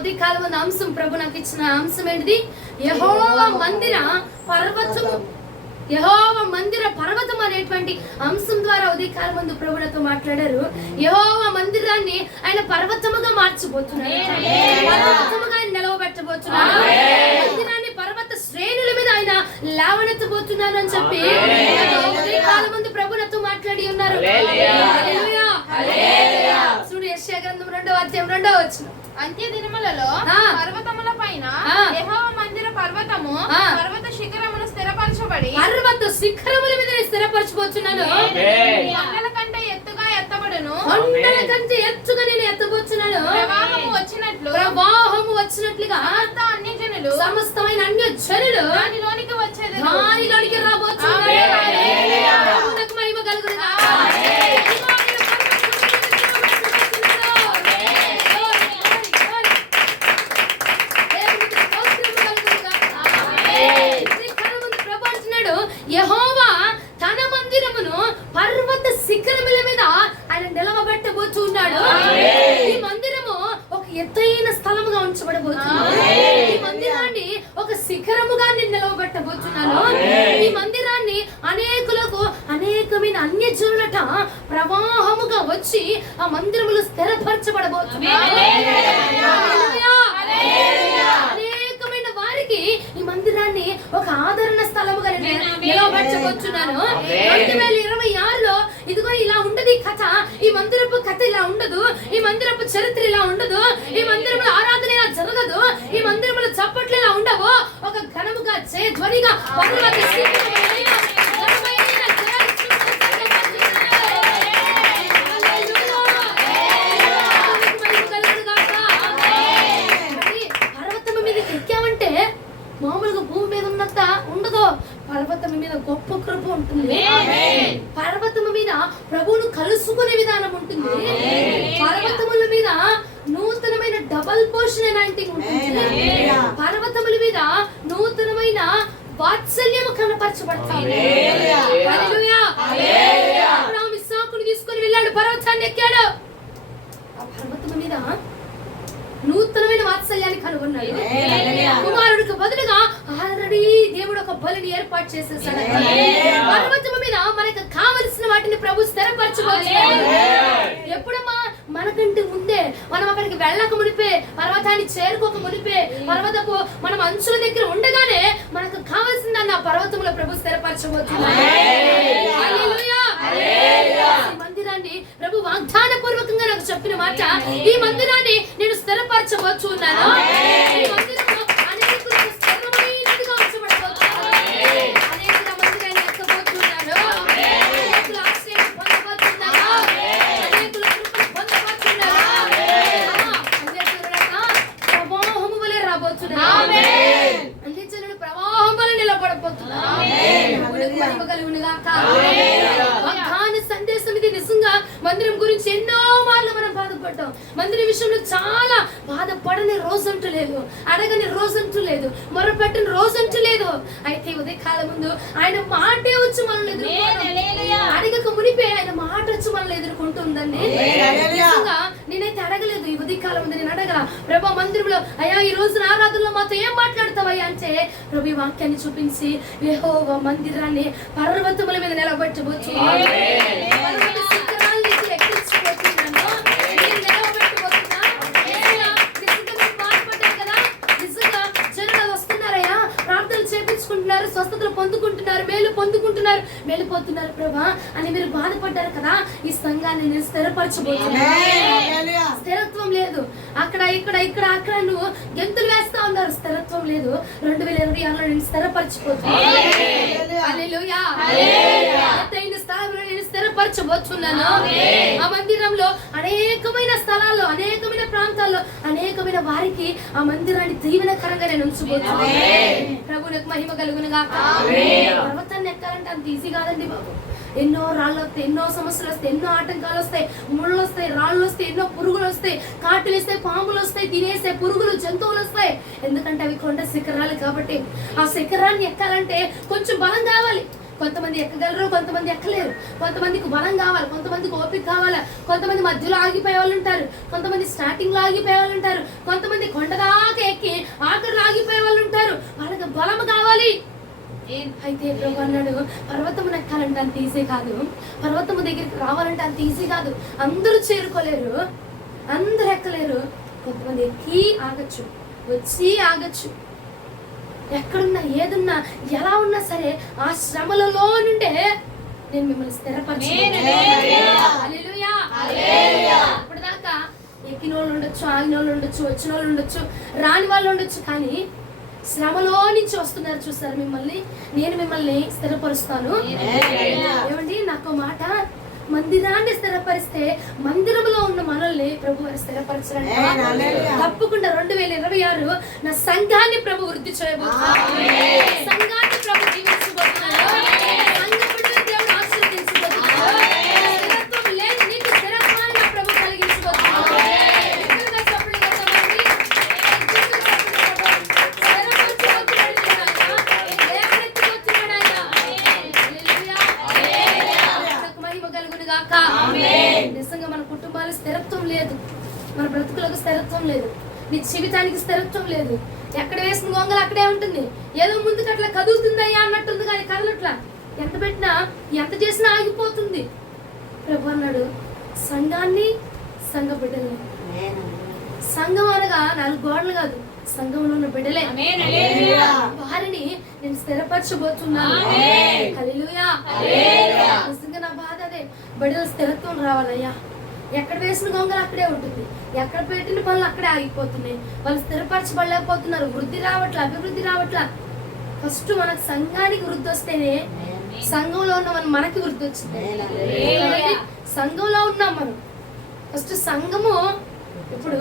ఉదయకాలం ముందు అంశం ప్రభు నాకు ఇచ్చిన అంశం ఏంటిది? యెహోవా మందిర పర్వతము. యెహోవా మందిర పర్వతం అనేటువంటి అంశం ద్వారా ఉదయకాలం ముందు ప్రభు నాతో మాట్లాడారు. యెహోవా మందిరాన్ని ఆయన పర్వతముగా మార్చబోతున్నాడు, పర్వతముగా ఆయన నిలవబెట్టబోతున్నాడు, మందిరాన్ని పర్వత శ్రేణుల మీద ఆయన లేవనెత్తబోతున్నాను అని చెప్పి ఉదయకాలం ముందు ప్రభు నాతో మాట్లాడి ఉన్నారు. చూడు యెషయా గ్రంథం 2వ అధ్యాయం 2వ వచనం. అంత్య దినములలో పర్వతముల పైన యెహోవా మందిర పర్వతము పర్వత శిఖరమును స్థిరపరచబడి, పర్వత శిఖరముల మీద స్థిరపరచబోతున్నాను, కొండల కంటే ఎత్తుగా ఎత్తబడును, కొండల కంటే ఎత్తుగా నేను ఎత్తబోతున్నాను, ప్రవాహము వచ్చినట్లుగా అన్యజనులు సమస్తమైన అన్యజనులు దానిలోనికి వచ్చేది, దానిలోనికి రాబోతున్నారు. ప్రభువునకు మహిమ కలుగును గాక. యెహోవా తన మందిరమును పర్వత శిఖరముల మీద ఆయన నిలవబెట్టబోతున్నాడు. ఈ మందిరము ఒక ఎత్తైన స్థలముగా ఉంచబడబోతుంది. ఈ మందిరాన్ని ఒక శిఖరముగా నేను నిలవబెట్టబోతున్నాను. ఈ మందిరాన్ని అనేకులకు అనేకమైన అన్యజనులట ప్రవాహముగా వచ్చి ఆ మందిరములు స్థిరపరచబడబోతున్నాడు. అనేకమైన వారికి ఈ మందిరాన్ని ఒక ఆదరణ స్థలముగా నిలవబెట్టబోతున్నాను. 2026లో ఇదిగో ఇలా ఉండదు ఈ కథ. ఈ మందిరపు కథ ఇలా ఉండదు. ఈ మందిరపు చరిత్ర ఇలా ఉండదు. ఈ మందిరముల ఆరాధన ఇలా జరగదు. ఈ మందిరముల చప్పట్లు ఇలా ఉండవు. ఒక ఘనముగా ధ్వనిగా పర్వతం మీద ఎక్కామంటే మామూలుగా భూమి మీద ఉన్నంత ఉండదు. పర్వతం మీద గొప్ప కృప ఉంటుంది. పర్వతము మీద ప్రభువును కలుసుకునే విధానం ఉంటుంది. పర్వతముల మీద నూతనమైన డబల్ పోర్షన్ అనాయింటింగ్ ఉంటుంది. పర్వతముల మీద నూతనమైన వాత్సల్యము కనపరచబడతాయి. హల్లెలూయా. అబ్రహాము ఇస్సాకును తీసుకొని వెళ్ళాడు, పర్వతాన్ని ఎక్కాడు. ఆ పర్వతము మీద నూతనమైన వాత్సల్యాన్ని కనుగొన్నాడు. కుమారుడికి బదులుగా ఆల్రెడీ దేవుడు ఒక బలిని ఏర్పాటు చేసేసాడు. పర్వతము మీద మనకు కావలసిన వాటిని ప్రభు స్థిరపరచబోతున్నాడు. ఎప్పుడమ్మా? మనకంటే ముందే, మనం అక్కడికి వెళ్ళక మునిపే, పర్వతాన్ని చేరుకోక మునిపే, పర్వతపు మనం అంచుల దగ్గర ఉండగానే మనకు కావలసిన దాన్ని ఆ పర్వతంలో ప్రభు స్థిరపరచబోతున్నాడు. హల్లెలూయా. ఈ మందిరాన్ని ప్రభు వాగ్దాన పూర్వకంగా నాకు చెప్పిన మాట, ఈ మందిరాన్ని నేను స్థిరపరచబోతున్నాను. ఈ మందిరము అనేకులకు స్థిరమైనదిగా ఉంచబడబోతున్నాను. అనేకుల మందిరాన్ని ఎక్కబోతున్నాను. అనేకుల ఆశ్రయం పొందబోతున్నారు. అనేకుల కృపను పొందబోతున్నారు. ప్రవాహము వలె రాబోతున్నారు. అందించనుడు ప్రవాహం వలె నిలబడబోతున్నారు. మహిమ కలుగును గాక. వాగ్దాన సందేశం ఇది. నిజంగా మందిరం గురించి ఎన్నో మార్లు మనం బాధపడ్డాం. మందిరం విషయంలో చాలా బాధపడని రోజంటూ లేదు, అడగని రోజంటూ లేదు, మొరపెట్టని రోజంటూ లేదు. అయితే ఉదయకాలం ముందు ఆయన మాటే వచ్చి మనల్ని అడగక మునిపే ఆయన మాట వచ్చి మనల్ని ఎదుర్కొంటుందండి. నిజంగా నేనైతే అడగలేదు. ఈ ఉదయకాలం ముందు నేను అడగల, ప్రభు మందిరంలో అయ్యా ఈ రోజున ఆరాధనలో మాతో ఏం మాట్లాడతావయ్యా అంటే, ప్రభు ఈ వాక్యాన్ని చూపించి యెహోవా మందిరాన్ని పర్వతముల మీద నిలబెట్టబోతు, పర్వత శిఖరాల నుంచి ఎక్కించబోతున్నాను, నేను నిలబెట్టబోతున్నా. నిజంగా బాధపడ్డారు కదా, నిజంగా జనాలు వస్తున్నారయ్యా, ప్రార్థనలు చేపించుకుంటున్నారు, స్వస్థతలు పొందుకుంటున్నారు, మేలు పొందుకుంటున్నారు, వెళ్ళిపోతున్నారు ప్రభా అని మీరు బాధపడ్డారు కదా. ఈ సంఘాన్ని నేను స్థిరపరచబోతున్నాను. స్థిరత్వం లేదు. అక్కడ ఇక్కడ ఇక్కడ అక్కడ నువ్వు గెంతులు వేస్తా ఉన్నారు, స్థిరత్వం లేదు. 2026లో నేను స్థిరపరచిపోతున్నాను. హల్లెలూయా. స్థలంలో నేను స్థిరపరచబోతున్నాను. ఆ మందిరంలో అనేకమైన స్థలాల్లో, అనేకమైన ప్రాంతాల్లో, అనేకమైన వారికి ఆ మందిరాన్ని దీవెనకరంగా నేను ఉంచబోతున్నాను. ప్రభువునకు మహిమ కలుగును గాక. పర్వతాన్ని ఎక్కాలంటే అంత ఈజీ కాదండి బాబు. ఎన్నో రాళ్ళు వస్తాయి, ఎన్నో సమస్యలు వస్తాయి, ఎన్నో ఆటంకాలు వస్తాయి, ముళ్ళు వస్తాయి, రాళ్ళు వస్తాయి, ఎన్నో పురుగులు వస్తాయి, కాటులు వస్తాయి, పాములు వస్తాయి, తినేసే పురుగులు, జంతువులు వస్తాయి. ఎందుకంటే అవి కొండ శిఖరాలు కాబట్టి. ఆ శిఖరాన్ని ఎక్కాలంటే కొంచెం బలం కావాలి. కొంతమంది ఎక్కగలరు, కొంతమంది ఎక్కలేరు. కొంతమందికి బలం కావాలి, కొంతమందికి ఓపిక కావాలి, కొంతమంది మధ్యలో ఆగిపోయే వాళ్ళు ఉంటారు, కొంతమంది స్టార్టింగ్ లో ఆగిపోయే వాళ్ళు ఉంటారు, కొంతమంది కొండదాకా ఎక్కి ఆఖరిలో ఆగిపోయే వాళ్ళు ఉంటారు. వాళ్ళకి బలం కావాలి. అయితే ప్రభు అన్నాడు, పర్వతము ఎక్కాలంటే అంత ఈజీ కాదు, పర్వతము దగ్గరికి రావాలంటే అంత ఈజీ కాదు. అందరూ చేరుకోలేరు, అందరు ఎక్కలేరు. కొంతమంది ఎక్కి ఆగచ్చు, వచ్చి ఆగచ్చు. ఎక్కడున్నా, ఏదున్నా, ఎలా ఉన్నా సరే ఆ శ్రమలలో నుండే నేను మిమ్మల్ని స్థిరపరచుకుంటాను. ఇప్పుడు దాకా ఎక్కిన వాళ్ళు ఉండొచ్చు, ఆగిన వాళ్ళు ఉండొచ్చు, వచ్చిన వాళ్ళు ఉండొచ్చు, రాని వాళ్ళు ఉండొచ్చు, కానీ శ్రమలో నుంచి వస్తున్నారు చూస్తారు మిమ్మల్ని, నేను మిమ్మల్ని స్థిరపరుస్తాను. ఏమండి, నాకు మాట, మందిరాన్ని స్థిరపరిస్తే మందిరంలో ఉన్న మనల్ని ప్రభు వారు స్థిరపరచరంట. తప్పకుండా 2026 నా సంఘాన్ని ప్రభు వృద్ధి చేయబోతున్నారు, సంఘాన్ని ప్రభు దీవించబోతున్నారు, సంఘ బిడ్డలను దేవుడు ఆశీర్వదించబోతున్నారు. స్థిరత్వం లేదు నీకు, స్థిరత్వాన్ని నా ప్రభు కలిగించబోతున్నారు. నిజంగా మన కుటుంబాలు స్థిరత్వం లేదు, మన బ్రతుకులకు స్థిరత్వం లేదు, నీ జీవితానికి స్థిరత్వం లేదు. ఎక్కడ వేసిన గొంగలు అక్కడే ఉంటుంది, ఏదో ముందుకు అట్లా కదులుతుందయ్యా అన్నట్టుంది, కానీ కదలట్లా. ఎంత పెట్టినా, ఎంత చేసినా ఆగిపోతుంది. ప్రభు అన్నాడు, సంఘాన్ని, సంఘ బిడ్డల్ని. సంఘం అనగా 4 గోడలు కాదు, సంఘంలో ఉన్న బిడ్డలే. వారిని నేను స్థిరపరచబోతున్నాను. హల్లెలూయా. నిజంగా నా బాధ అదే, బిడ్డల స్థిరత్వం రావాలయ్యా. ఎక్కడ వేసిన గొంగలు అక్కడే ఉంటుంది, ఎక్కడ పెట్టిన పనులు అక్కడే ఆగిపోతున్నాయి. వాళ్ళు స్థిరపరచబడలేకపోతున్నారు, వృద్ధి రావట్లా, అభివృద్ధి రావట్లా. ఫస్ట్ మనకు సంఘానికి వృద్ధి వస్తేనే సంఘంలో ఉన్న మనకి వృద్ధి వచ్చింది. సంఘంలో ఉన్నాం మనం. ఫస్ట్ సంఘము, ఇప్పుడు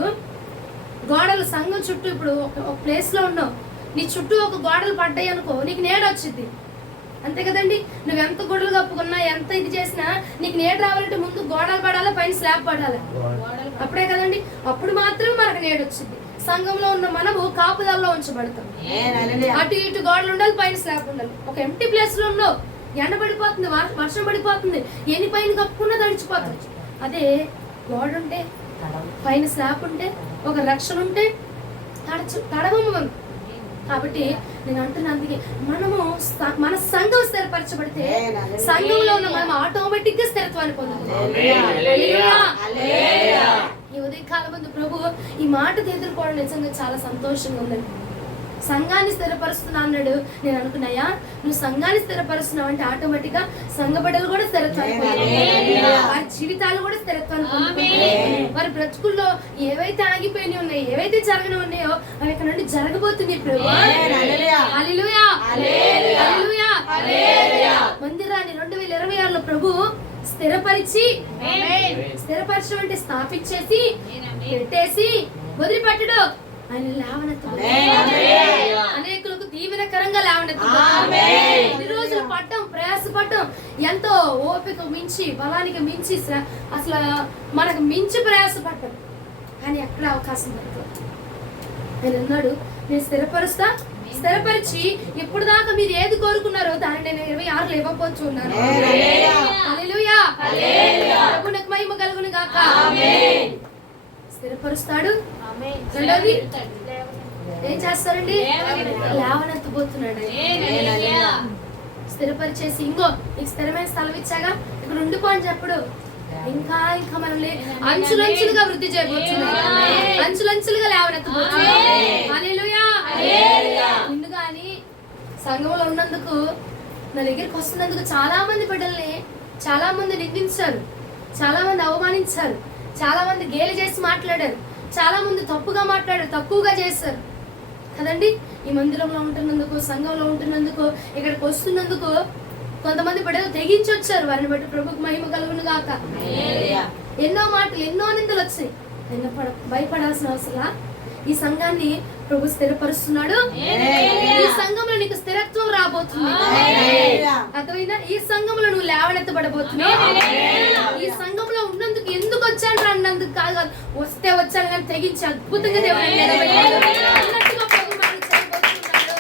గోడలు, సంఘం చుట్టూ, ఇప్పుడు ఒక ప్లేస్ లో ఉన్నావు, నీ చుట్టూ ఒక గోడలు పడ్డాయి అనుకో, నీకు నీడ వచ్చింది, అంతే కదండి. నువ్వు ఎంత గొడవలు కప్పుకున్నా, ఎంత ఇది చేసినా, నీకు నీడ రావాలంటే ముందు గోడలు పడాలా, పైన స్లాబ్ పడాలి, అప్పుడే కదండి. అప్పుడు మాత్రం మనకు నీడ వచ్చింది. సంఘంలో ఉన్న మనము కాపుదల్లో ఉంచబడతాం. అటు ఇటు గోడలు ఉండాలి, పైన స్లాబ్ ఉండాలి. ఒక ఎంటీ ప్లేస్ లో ఉన్నావు, ఎండ పడిపోతుంది, వర్షం పడిపోతుంది, ఎన్ని పైన కప్పుకున్నా తడిచిపోతుంది. అదే గోడ ఉంటే, పైన స్లాబ్ ఉంటే, ఒక రక్షణ ఉంటే తడవము మనం. కాబట్టి నేను అంటున్నా, అందుకే మనము మన సంఘం స్థిరపరచబడితే సంఘంలో ఉన్న మనం ఆటోమేటిక్ గా స్థిరత్వాన్ని పొందుతాం. ఈ ఉదయకాలం ముందు ప్రభు ఈ మాట ఎదుర్కోవడం నిజంగా చాలా సంతోషంగా ఉందండి. సంఘాన్ని స్థిరపరుస్తున్నా అన్నాడు. నేను అనుకున్నాయా, నువ్వు సంఘాన్ని స్థిరపరుస్తున్నావు అంటే ఆటోమేటిక్ గా సంఘ బిడ్డలు కూడా స్థిరత్వాన్ని పొందుతారు, వారి జీవితాలు కూడా స్థిరత్వాన్ని పొందుతారు. వారి బ్రతుకుల్లో ఏవైతే ఆగిపోయినాయి ఉన్నాయో, ఏవైతే జరగని ఉన్నాయో అవి ఇక్కడ నుండి జరగబోతుంది. హల్లెలూయా, హల్లెలూయా. మందిరాన్ని 2026లో ప్రభు స్థిరపరచడం అంటే స్థాపించేసి, పెట్టేసి, వదిలిపెట్టడు. ఆయన లేవనెత్తు, అనేకులకు దీవెనకరంగా లేవనెత్తు. ఇన్ని రోజులు పడ్డం, ప్రయాసపడ్డం, ఎంతో ఓపిక మించి, బలానికి మించి, అసలు మనకు మించి ప్రయాసపడ్డం, కానీ ఎక్కడ అవకాశం దొరకదు. ఆయన అన్నాడు, నేను స్థిరపరుస్తా, స్థిరపరిచి ఇప్పుడు దాకా మీరు ఏది కోరుకున్నారో దాన్ని నేను 26లో ఇవ్వబోతున్నాను. హల్లెలూయా. ప్రభువునకు మహిమ కలుగును గాక. స్థిరపరుస్తాడు. రెండోది ఏం చేస్తారండి, లేవనెత్తబోతున్నాడు. స్థిరపరిచేసి, ఇంకో నీకు స్థిరమైన స్థలం ఇచ్చాగా, ఇక్కడ ఉండిపో అని చెప్పడు. ఇంకా ఇంకా మనల్ని అంచులంచులుగా వృద్ధి చేయబోతున్నాడు, అంచులంచులుగా లేవనెత్తబోతున్నాడు. హల్లెలూయా. నిన్ను గాని సంఘంలో ఉన్నందుకు, నా దగ్గరికి వస్తున్నందుకు చాలా మంది బిడ్డల్ని చాలా మంది నిందించారు, చాలా మంది అవమానించారు, చాలా మంది గేలి చేసి మాట్లాడారు, చాలా మంది తప్పుగా మాట్లాడారు, తక్కువగా చేశారు కదండి. ఈ మందిరంలో ఉంటున్నందుకు, సంఘంలో ఉంటున్నందుకు, ఇక్కడికి వస్తున్నందుకు కొంతమంది బిడ్డలు తెగించి వచ్చారు. వారిని బట్టి ప్రభుకు మహిమ కలుగును గాక. ఎన్నో మాటలు, ఎన్నో నిందలు వచ్చాయి. భయపడాల్సిన అవసరం. ఈ సంఘాన్ని ప్రభు స్థిరపరుస్తున్నాడు. ఈ సంఘంలో నీకు స్థిరత్వం రాబోతుంది. అర్థమైందా? ఈ సంఘంలో నువ్వు లేవనెత్తబడబోతున్నావు. ఈ సంఘంలో ఉన్నందుకు ఎందుకు వచ్చాను అన్నందుకు కాదు, వస్తే వచ్చాను కానీ తెగించి అద్భుతంగా దేవుడు నిలబెట్టాడు. అన్నట్టుగా ప్రభు మనల్ని చేయబోతున్నాడు,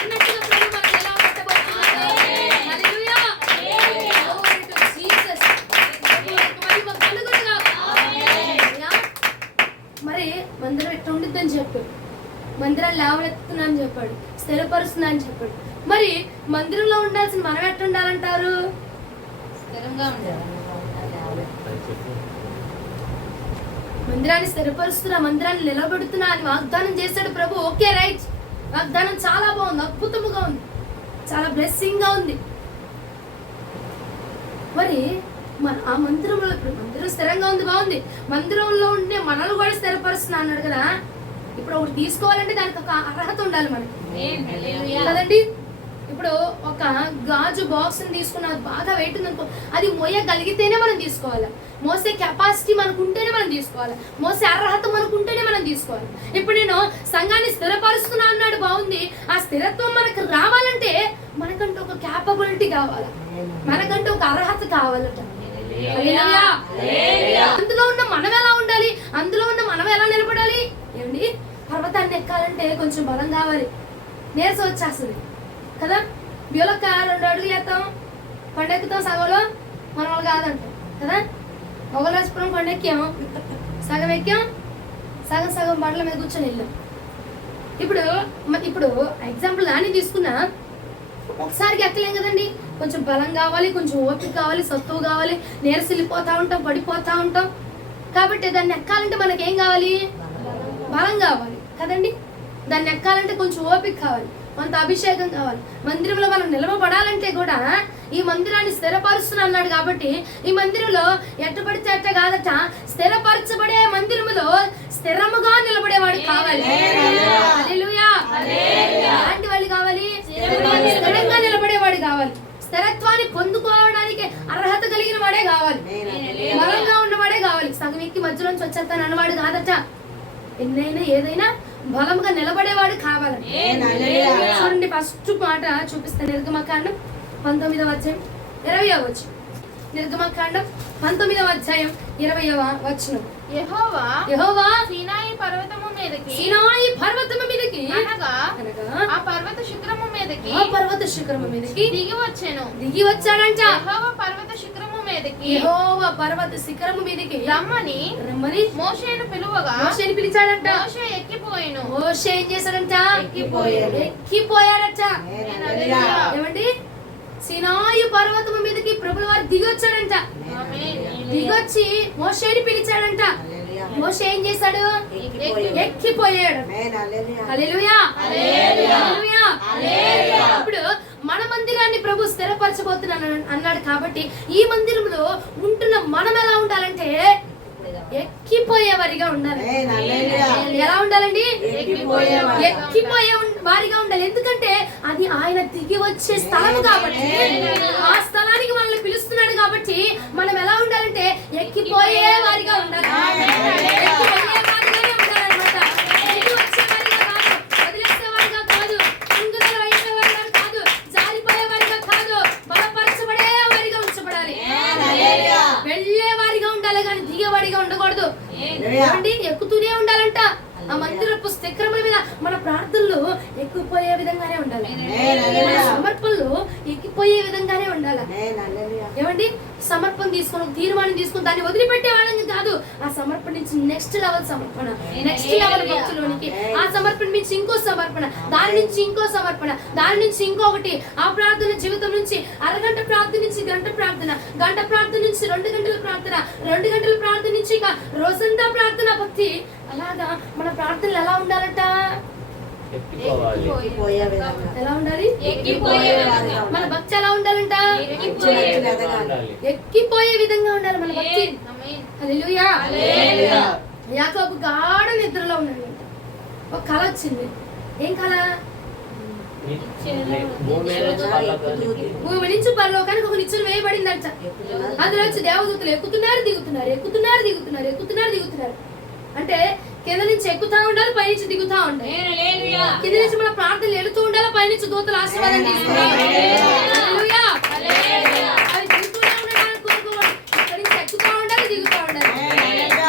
అన్నట్టుగా ప్రభు మనల్ని నిలబెట్టబోతున్నాడు. మందిరం ఎట్లా ఉండిద్దని చెప్పాడు, మందిరాన్ని లేవనెత్తుతున్నా అని చెప్పాడు, స్థిరపరుస్తున్నా అని చెప్పాడు. మరి మందిరంలో ఉండాల్సిన మనం ఎట్లా ఉండాలంటారు? స్థిరంగా ఉండాలి. మందిరాన్ని స్థిరపరుస్తున్నా, మందిరాన్ని నిలబెడుతున్నా అని వాగ్దానం చేశాడు ప్రభు. ఓకే, రైట్, వాగ్దానం చాలా బాగుంది, అద్భుతముగా ఉంది, చాలా బ్లెస్సింగ్ గా ఉంది. మరి ఆ మందిరంలో, ఇప్పుడు మందిరం స్థిరంగా ఉంది, బాగుంది, మందిరంలో ఉండే మనల్ని కూడా స్థిరపరుస్తున్నా అన్నాడు కదా. ఇప్పుడు ఒకటి తీసుకోవాలంటే దానికి ఒక అర్హత ఉండాలి మనకి కదండి. ఇప్పుడు ఒక గాజు బాక్స్ ని తీసుకున్న, అది బాగా వెయిట్ ఉంది అనుకో, అది మోయగలిగితేనే మనం తీసుకోవాలి, మోసే కెపాసిటీ మనకు ఉంటేనే మనం తీసుకోవాలి, మోసే అర్హత మనకు ఉంటేనే మనం తీసుకోవాలి. ఇప్పుడు నేను సంఘాన్ని స్థిరపరుస్తున్నా అన్నాడు, బాగుంది. ఆ స్థిరత్వం మనకు రావాలంటే మనకంటూ ఒక క్యాపబిలిటీ కావాలి, మనకంటూ ఒక అర్హత కావాలట. అందులో ఉన్న మనం ఎలా ఉండాలి, అందులో ఉన్న మనం ఎలా నిలబడాలి? ఏమండి, పర్వతాన్ని ఎక్కాలంటే కొంచెం బలం కావాలి, నీరసం వచ్చేస్తుంది కదా. బియ్యలొక్క 2 అడుగులు వేస్తాం, కొండెక్కుతాం, సగంలో మన వాళ్ళు కాదంటాం కదా. మొగలరాజపురం కొండెక్కాం, సగం ఎక్కాం, సగం సగం బండ్ల మీద కూర్చొని వెళ్ళాం. ఇప్పుడు ఎగ్జాంపుల్ నాని తీసుకున్నా, ఒకసారికి ఎక్కలేం కదండి, కొంచెం బలం కావాలి, కొంచెం ఓపిక కావాలి, సత్తువు కావాలి, నీరసిల్లిపోతా ఉంటాం, పడిపోతా ఉంటాం. కాబట్టి దాన్ని ఎక్కాలంటే మనకేం కావాలి? బలం కావాలి కదండి. దాన్ని ఎక్కాలంటే కొంచెం ఓపిక కావాలి, కొంత అభిషేకం కావాలి. మందిరంలో మనం నిలవబడాలంటే కూడా ఈ మందిరాన్ని స్థిరపరుస్తున్నా అన్నాడు కాబట్టి, ఈ మందిరంలో ఎట్టబడితే ఎట్ట కాదట, స్థిరపరచబడే మందిరములో స్థిరముగా నిలబడేవాడు కావాలి. హల్లెలూయా. ఎలాంటి వాళ్ళు కావాలి? స్థిరంగా నిలబడేవాడు కావాలి, స్థిరత్వాన్ని పొందుకోవడానికి అర్హత కలిగిన వాడే కావాలి, బలంగా ఉన్నవాడే కావాలి. సగం ఎక్కి మధ్యలోంచి వచ్చేస్తాను అన్నవాడు కాదట. ఎన్నైనా ఏదైనా బలంగా నిలబడేవాడు కావాలి. చూడండి, ఫస్ట్ మాట చూపిస్తాను. నిర్గమకాండం 19వ అధ్యాయం 20వ వచనం. నిర్గమకాండం 19వ అధ్యాయం 20వ వచనం. యెహోవా సీనాయి పర్వతము మీదకి అనగా ఆ పర్వత శిఖరము మీదకి దిగి వచ్చాడంట. యెహోవా పర్వత శిఖరము మీదకి రమ్మని మోషేను పిలిచాడంట. మోషే ఎక్కిపోయాను. మోషే ఏం చేశాడంట? ఎక్కిపోయాడట. ఏమండి, సీనాయి పర్వతము మీదకి ప్రభువు వారు దిగి వచ్చాడంట. దిగొచ్చి మోషేని పిలిచాడంట. మోషే ఏం చేశాడు? ఎక్కిపోయాడు. హల్లెలూయా. ఇప్పుడు మన మందిరాన్ని ప్రభు స్థిరపరచబోతున్నాను అన్నాడు కాబట్టి, ఈ మందిరంలో ఉంటున్న మనం ఎలా ఉండాలంటే ఎక్కిపోయే వారిగా ఉండాలి. ఎలా ఉండాలండి? ఎక్కిపోయే వారిగా ఉండాలి. ఎందుకంటే అది ఆయన దిగి వచ్చే స్థలం కాబట్టి, ఆ స్థలానికి మనల్ని పిలుస్తున్నాడు కాబట్టి మనం ఎలా ఉండాలంటే ఎక్కిపోయే వారిగా ఉండాలి. ఎక్కిపోయే వారిగానే ఉండాలన్నమాట. దిగి వచ్చే వారిగా కాదు, వదిలేసే వారిగా కాదు, కుంగుదల అయిన వారిగా కాదు, జారిపోయే వారిగా కాదు, బలపరచబడే వారిగా ఉంచబడాలి. వెళ్ళే వారిగా ఉండాలి కానీ దిగేవాడిగా ఉండకూడదు. ఎక్కుతూనే ఉండాలంట. ఆ మందిరపు శిఖరముల మీద మన ప్రార్థనలు ఎక్కిపోయే విధంగానే ఉండాలి, మన సమర్పణలు ఎక్కిపోయే విధంగానే ఉండాలి. ఏమండి, సమర్పణ తీసుకొని ఒక తీర్మానం తీసుకుని దాన్ని వదిలిపెట్టే వాళ్ళని కాదు, ఆ సమర్పణ నుంచి నెక్స్ట్ లెవెల్ సమర్పణ, నెక్స్ట్ లెవెల్ భక్తులోనికి, ఆ సమర్పణ నుంచి ఇంకో సమర్పణ, దాని నుంచి ఇంకో సమర్పణ, దాని నుంచి ఇంకొకటి. ఆ ప్రార్థన జీవితం నుంచి అరగంట ప్రార్థన నుంచి గంట ప్రార్థన, గంట ప్రార్థన నుంచి 2 గంటల ప్రార్థన, 2 గంటల ప్రార్థన నుంచి ఇక రోజంతా ప్రార్థన భక్తి. అలాగా మన ప్రార్థనలు ఎలా ఉండాలట? ఎలా ఉండాలి? మన భక్తి ఎలా ఉండాలంట? ఎక్కిపోయే విధంగా ఉండాలి మన భక్తి. హల్లెలూయా. యాకోబు గాఢ నిద్రలో ఉన్నాడు. ఒక కళ వచ్చింది. ఏం కళ? భూమి నుంచి పరలోకానికి ఒక నిచ్చెన వేయబడిందంట. అందులో వచ్చి దేవదూతలు ఎక్కుతున్నారు దిగుతున్నారు. అంటే కింద నుంచి ఎక్కుతా ఉండాలి, పైనుంచి దిగుతా ఉండాలి. కింద నుంచి మన ప్రార్థనలు ఎడుతూ ఉండాలి, పైనుంచి దూతలు ఆశీర్వాదం తీసుకుంటారు. ఎక్కుతా ఉండాలి, దిగుతా ఉండాలి.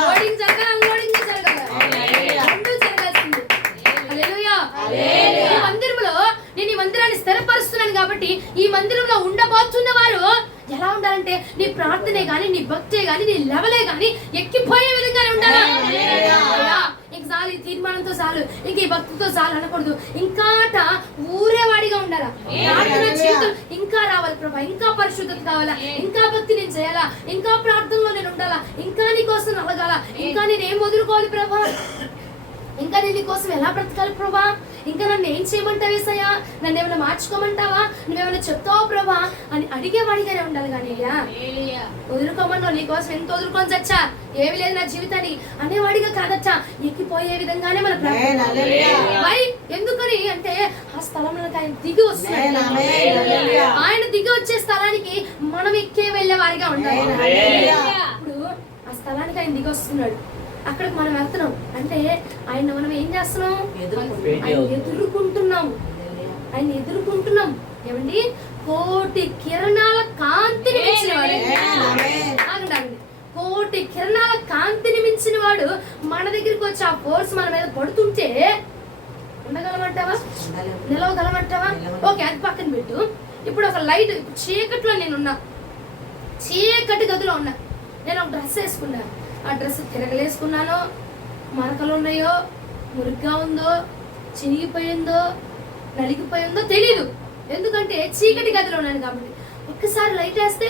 లోడింగ్ జరగాలి, అన్లోడింగ్ జరగాలి, రెండు జరగాల్సింది. హల్లెలూయా. ఈ మందిరంలో నేను ఈ మందిరాన్ని స్థిరపరుస్తున్నాను కాబట్టి, ఈ మందిరంలో ఉండబోతున్న వారు ఎలా ఉండాలంటే నీ ప్రార్థనే గాని, నీ భక్తే గాని, నీ లెవలే గాని ఎక్కిపోయే విధంగానే ఉండాలి. చాలు, ఈ తీర్మానంతో చాలు, ఇంక ఈ భక్తితో చాలు అనకూడదు. ఇంకాట ఊరేవాడిగా ఉండాలా. ప్రార్థన జీవితం ఇంకా రావాలి ప్రభా, ఇంకా పరిశుద్ధత కావాలా, ఇంకా భక్తి నేను చేయాలా, ఇంకా ప్రార్థనలో నేను ఉండాలా, ఇంకా నీ కోసం అలగాల, ఇంకా నేనేం వదులుకోవాలి ప్రభా, ఇంకా నేను నీ కోసం ఎలా బ్రతకాలి ప్రభా, ఇంకా నన్ను ఏం చేయమంటావు యేసయ్యా, నన్ను ఏమైనా మార్చుకోమంటావా, నువ్వేమైనా చెప్తావా ప్రభా అని అడిగేవాడిగానే ఉండాలి. కానీ వదులుకోమన్నావు, నీ కోసం ఎంత వదులుకొని చచ్చా, ఏమి లేదు నా జీవితాన్ని అనేవాడిగా కాదచ్చా, ఎక్కిపోయే విధంగానే మన ప్రార్థన. ఎందుకని అంటే ఆ స్థలంలోకి ఆయన దిగి వస్తున్నాడు. ఆయన దిగి వచ్చే స్థలానికి మనం ఎక్కే వెళ్ళే వారిగా ఉండాలి. ఇప్పుడు ఆ స్థలానికి ఆయన దిగి వస్తున్నాడు, అక్కడికి మనం వెళ్తున్నాం అంటే ఆయన మనం ఏం చేస్తున్నాం, ఆయన ఎదుర్కొంటున్నాం, ఆయన ఎదుర్కొంటున్నాం. ఏమండి, కోటి కిరణాల కాంతిని మించిన వాడు, ఆగండి, కోటి కిరణాల కాంతిని మించిన వాడు మన దగ్గరికి వచ్చి ఆ ఫోర్స్ మన మీద పడుతుంటే ఉండగలమంటావా, నిలవగలమంటావా? ఓకే, అది పక్కన పెట్టు. ఇప్పుడు ఒక లైట్, చీకట్లో నేనున్నా, చీకటి గదిలో ఉన్నా, నేను ఒక డ్రెస్ వేసుకున్నా, ఆ డ్రెస్ తిరగలేసుకున్నానో, మరకలు ఉన్నాయో, మురిగ్గా ఉందో, చినిగిపోయిందో, నలిగిపోయిందో తెలీదు. ఎందుకంటే చీకటి గదిలో ఉన్నాను కాబట్టి. ఒక్కసారి లైట్ వేస్తే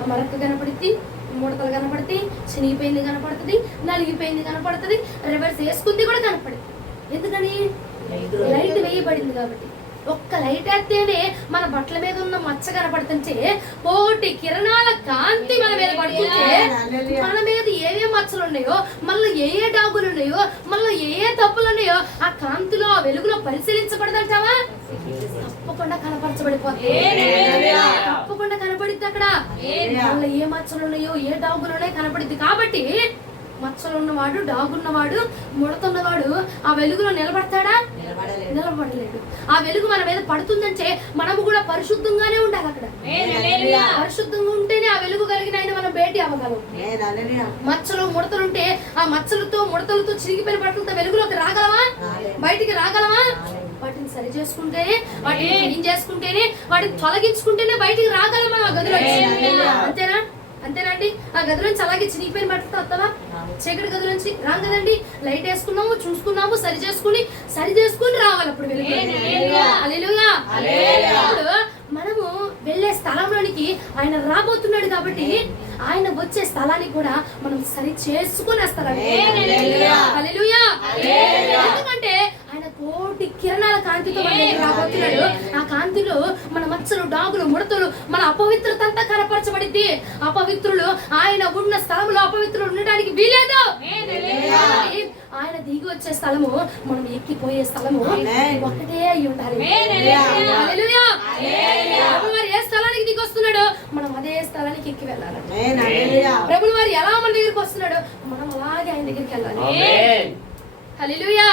ఆ మరక కనపడుద్ది, ముడతలు కనపడుతుంది, చినిగిపోయింది కనపడుతుంది, నలిగిపోయింది కనపడుతుంది, రివర్స్ వేసుకుంది కూడా కనపడుతుంది. ఎందుకని? లైట్ వేయబడింది కాబట్టి. ఒక్క లైట్ వేస్తేనే మన బట్టల మీద ఉన్న మచ్చ కనపడుతుంటే, కోటి కిరణాల కాంతి మన మీద పడుతుంటే మన మీద ఏమేమి మచ్చలు ఉన్నాయో, మళ్ళీ ఏ డాగులు ఉన్నాయో, మళ్ళీ ఏ తప్పులు ఉన్నాయో ఆ కాంతిలో, ఆ వెలుగులో పరిశీలించబడదంటావా? తప్పకుండా కనపరచబడిపోతుంది, తప్పకుండా కనపడిద్ది. అక్కడ మళ్ళీ ఏ మచ్చలు ఉన్నాయో, ఏ డాగులు ఉన్నాయో కనపడిద్ది. కాబట్టి మచ్చలు ఉన్నవాడు, డాగున్నవాడు, ముడతున్నవాడు ఆ వెలుగులో నిలబడతాడా? నిలబడలేడు. ఆ వెలుగు మన మీద పడుతుందంటే మనము కూడా పరిశుద్ధంగానే ఉండాలి. అక్కడ పరిశుద్ధంగా ఉంటేనే ఆ వెలుగు కలిగిన ఆయన మనం భేటీ అవ్వగలం. మచ్చలు ముడతలుంటే ఆ మచ్చలతో, ముడతలతో, చిరిగిపోయిన బట్టలతో వెలుగులోకి రాగలమా? బయటికి రాగలమా? వాటిని సరి చేసుకుంటేనే, వాటిని క్లీన్ చేసుకుంటేనే, వాటిని తొలగించుకుంటేనే బయటికి రాగలమా ఆ గదిలో. అంతేనా? అంతేనండి. ఆ గదిలోంచి అలాగే చినిగిపోయిన బట్టలతో వస్తావా? చీకటి గదిలోంచి రాం కదండి. లైట్ వేసుకున్నాము, చూసుకున్నాము, సరి చేసుకుని రావాలి. అప్పుడు హల్లెలూయా. ఇప్పుడు మనము వెళ్ళే స్థలంలోనికి ఆయన రాబోతున్నాడు కాబట్టి ఆయన వచ్చే స్థలానికి కూడా మనం సరి చేసుకుని వస్తాం. హల్లెలూయా. ఎందుకంటే ఆయన కోటి కిరణాల కాంతితో రాబోతున్నాడు. ఆ కాంతిలో మన మచ్చలు, డాగులు, ముడతలు, మన అపవిత్రత అంతా కనపరచబడిద్ది. అపవిత్రులు ఆయన ఉన్న స్థలంలో అపవిత్రులు ఉండడానికి వీలేదు. ఆయన దిగి వచ్చే స్థలము, మనం ఎక్కిపోయే స్థలము ఒకటే అయి ఉండాలి. హల్లెలూయా. ప్రభువు ఏ స్థలానికి దిగి వస్తున్నాడో మనం అదే స్థలానికి ఎక్కి వెళ్ళాలి. ప్రభువు వారు ఎలా మన దగ్గరికి వస్తున్నాడో మనం అలాగే ఆయన దగ్గరికి వెళ్ళాలి. హల్లెలూయా.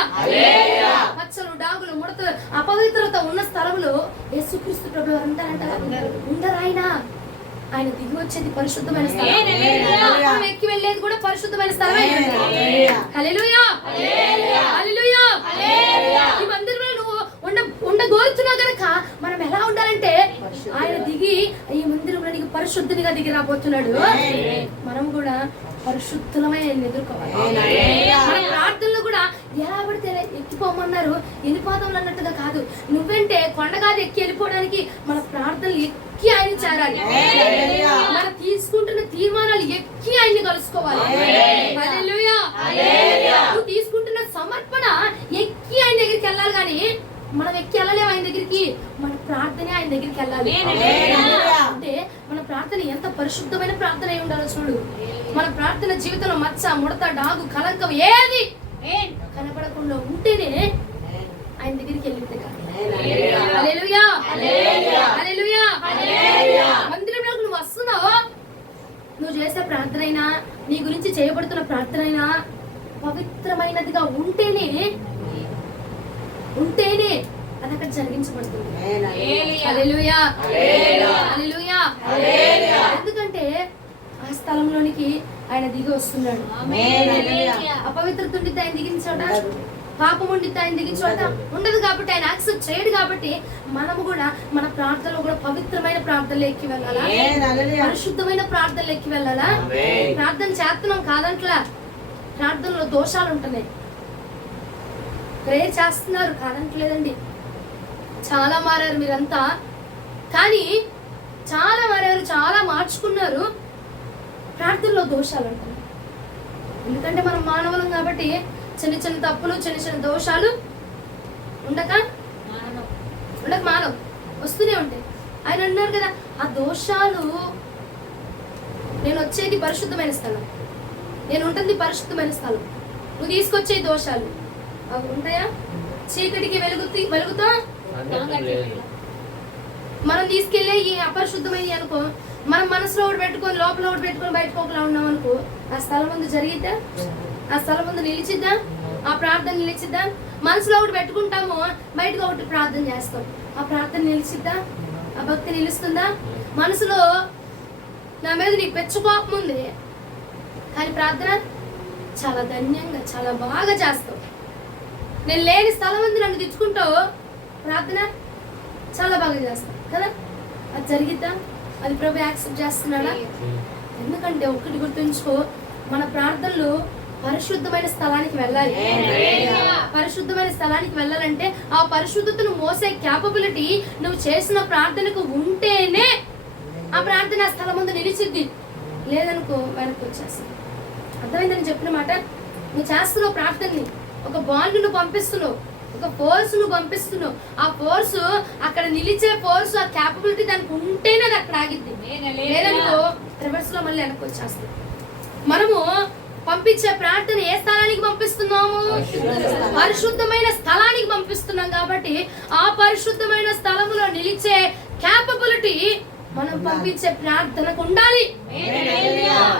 మచ్చలు, డాగులు, ముడతలు, అపవిత్రత ఉన్న స్థలంలో యేసుక్రీస్తు ప్రభువు వారు ఉంటారంట. ఉండరు. ఆయన దిగి వచ్చేది పరిశుద్ధమైన స్థలం, ఎక్కి వెళ్ళేది కూడా పరిశుద్ధమైన స్థలమే. హల్లెలూయా. హల్లెలూయా. ఈ మందిరంలో నువ్వు ఉండగోరుతున్నావు గనక మనం ఎలా ఉండాలంటే, ఆయన దిగి ఈ మందిరంలో నీకు పరిశుద్ధునిగా దిగి రాబోతున్నాడు. మనం కూడా పరిశుద్ధులమై ఆయన ఎదుర్కోవాలి. మన ప్రార్థనలు కూడా ఎలా పడితే ఎక్కిపోమన్నారు, వెళ్ళిపోతాం అన్నట్టుగా కాదు. నువ్వంటే కొండగాది ఎక్కి వెళ్ళిపోవడానికి మన ప్రార్థనలు ఎక్కి ఆయన చేరాలి. మనం తీసుకుంటున్న తీర్మానాలు ఎక్కి ఆయన్ని కలుసుకోవాలి. హల్లెలూయా. నువ్వు తీసుకుంటున్న సమర్పణ ఎక్కి ఆయన దగ్గరికి వెళ్ళాలి. కానీ మనం ఎక్కి వెళ్ళలేము ఆయన దగ్గరికి. మన ప్రార్థనే ఆయన దగ్గరికి వెళ్ళాలి. అంటే మన ప్రార్థన ఎంత పరిశుద్ధమైన ప్రార్థన అయి ఉండాలో చూడు. మన ప్రార్థన జీవితంలో మచ్చ, ముడత, డాగు, కలంకం ఏది కనపడకుండా ఉంటేనే ఆయన దగ్గరికి వెళ్ళింది. హల్లెలూయా. హల్లెలూయా. మందిరంలోకి నువ్వు వస్తున్నావు, నువ్వు చేసే ప్రార్థన అయినా, నీ గురించి చేయబడుతున్న ప్రార్థన అయినా పవిత్రమైనదిగా ఉంటేనే అది అక్కడ జరిగించబడుతుంది. హల్లెలూయా. హల్లెలూయా. ఎందుకంటే ఆ స్థలంలోనికి ఆయన దిగి వస్తున్నాడు. అపవిత్రత ఉండితే ఆయన దిగిన చోట, పాపం ఉండితే ఆయన దిగిన చోట ఉండదు. కాబట్టి ఆయన యాక్సెప్ట్ చేయడు. కాబట్టి మనము కూడా మన ప్రార్థనలో కూడా పవిత్రమైన ప్రార్థనలు ఎక్కి వెళ్ళాలా, పరిశుద్ధమైన ప్రార్థనలు ఎక్కి వెళ్ళాలా. ప్రార్థన చేస్తున్నాం కాదంట్లా, ప్రార్థనలో దోషాలు ఉంటున్నాయి. ప్రేయర్ చేస్తున్నారు కాదంటలేదండి, చాలా మారారు మీరంతా, కానీ చాలా మారారు, చాలా మార్చుకున్నారు. ప్రార్థనలో దోషాలు ఉంటున్నాయి. ఎందుకంటే మనం మానవులం కాబట్టి చిన్న చిన్న తప్పులు, చిన్న చిన్న దోషాలు ఉండక మానవ వస్తూనే ఉంటాయి. ఆయన అన్నారు కదా, ఆ దోషాలు, నేను వచ్చేది పరిశుద్ధమైన స్థలం, నేను ఉంటుంది పరిశుద్ధమైన స్థలం, నువ్వు తీసుకొచ్చే దోషాలు అవి ఉంటాయా? చీకటికి వెలుగుతా మనం తీసుకెళ్లే ఈ అపరిశుద్ధమైన అనుకో, మనం మనసులో ఒకటి పెట్టుకొని లోపల ఒకటి పెట్టుకొని బయటకు ఒకలా ఉన్నాం అనుకో, ఆ స్థలం ముందు జరిగిద్దా? ఆ స్థలం ముందు నిలిచిద్దా? ఆ ప్రార్థన నిలిచిద్దా? మనసులో ఒకటి పెట్టుకుంటాము, బయటకు ఒకటి ప్రార్థన చేస్తాం, ఆ ప్రార్థన నిలిచిద్దా? ఆ భక్తి నిలుస్తుందా? మనసులో నా మీద నీకు పెచ్చుకోపం ఉంది, కానీ ప్రార్థన చాలా ధన్యంగా చాలా బాగా చేస్తావు. నేను లేని స్థలం ఉంది నన్ను తెచ్చుకుంటావు, ప్రార్థన చాలా బాగా చేస్తావు కదా. అది జరిగిద్దా? అది ప్రభు యాక్సెప్ట్ చేస్తున్నాడా? ఎందుకంటే ఒక్కటి గుర్తుంచుకో, మన ప్రార్థనలు పరిశుద్ధమైన స్థలానికి వెళ్ళాలి. పరిశుద్ధమైన స్థలానికి వెళ్ళాలంటే ఆ పరిశుద్ధతను మోసే క్యాపబిలిటీ నువ్వు చేసిన ప్రార్థనకు ఉంటేనే ఆ ప్రార్థన స్థలం ముందు నిలిచిద్ది, లేదనుకో వెనక్కి వచ్చేస్తుంది. అర్థమైందని చెప్పిన మాట. నువ్వు చేస్తున్నావు ప్రార్థనని, ఒక బాండ్ నువ్వు పంపిస్తున్నావు, ఒక ఫోర్స్ నువ్వు పంపిస్తున్నావు, ఆ ఫోర్స్ అక్కడ నిలిచే ఫోర్స్, ఆ క్యాపబిలిటీ దానికి ఉంటేనే అది అక్కడ ఆగిద్ది, లేదనుకో రివర్స్ లో మళ్ళీ వెనక్కి వచ్చేస్తుంది. మనము పంపించే ప్రార్థన ఏ స్థలానికి పంపిస్తున్నాము? పరిశుద్ధమైన స్థలానికి పంపిస్తున్నాం. కాబట్టి ఆ పరిశుద్ధమైన స్థలములో నిలిచే క్యాపబిలిటీ మనం పంపించే ప్రార్థనకు ఉండాలి.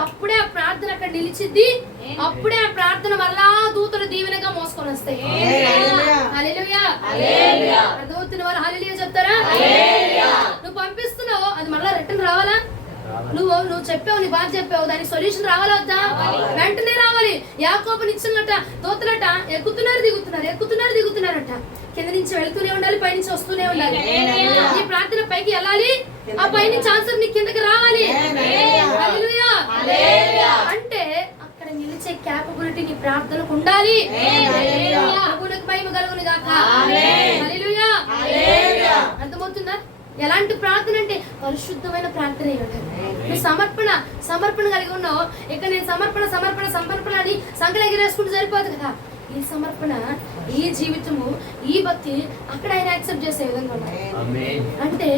అప్పుడే ఆ ప్రార్థన అక్కడ నిలిచిద్ది, అప్పుడే ఆ ప్రార్థన మళ్ళా దూతలు దీవెనగా మోసుకొని వస్తాయి. హల్లెలూయా. అర్థమవుతున్న వారు హల్లెలూయా చెప్తారా? నువ్వు పంపిస్తున్నావు, అది మళ్ళా రిటర్న్ రావాలా? నువ్వు చెప్పావు, నీ బాధ చెప్పావు, దానికి సొల్యూషన్ రావాలా వద్దా? వెంటనే రావాలి. యాకోబు నిచ్చున్నట దూతలట ఎక్కుతున్నారు దిగుతున్నారట, కింద నుంచి వెళ్తూనే ఉండాలి, పైనుంచి వస్తూనే ఉండాలి. నీ ప్రార్థన పైకి వెళ్ళాలి, ఆ పైనుంచి ఆన్సర్ నీ కిందకి రావాలి. హల్లెలూయా. అంటే అక్కడ నిలిచే క్యాపబిలిటీ నీ ప్రార్థనకు ఉండాలి. ప్రభువునికి మహిమ కలుగును గాక. హల్లెలూయా. అర్థమవుతుందా? ఎలాంటి ప్రార్థన అంటే పరిశుద్ధమైన ప్రార్థన. నువ్వు సమర్పణ కలిగి ఉన్నావు. ఇక్కడ నేను సమర్పణ అని సంకలు ఎగిరేసుకుంటూ సరిపోదు కదా. ఈ సమర్పణ, ఈ జీవితము, ఈ భక్తి అక్కడ ఆయన యాక్సెప్ట్ చేసే విధంగా ఉండాలి. అంటే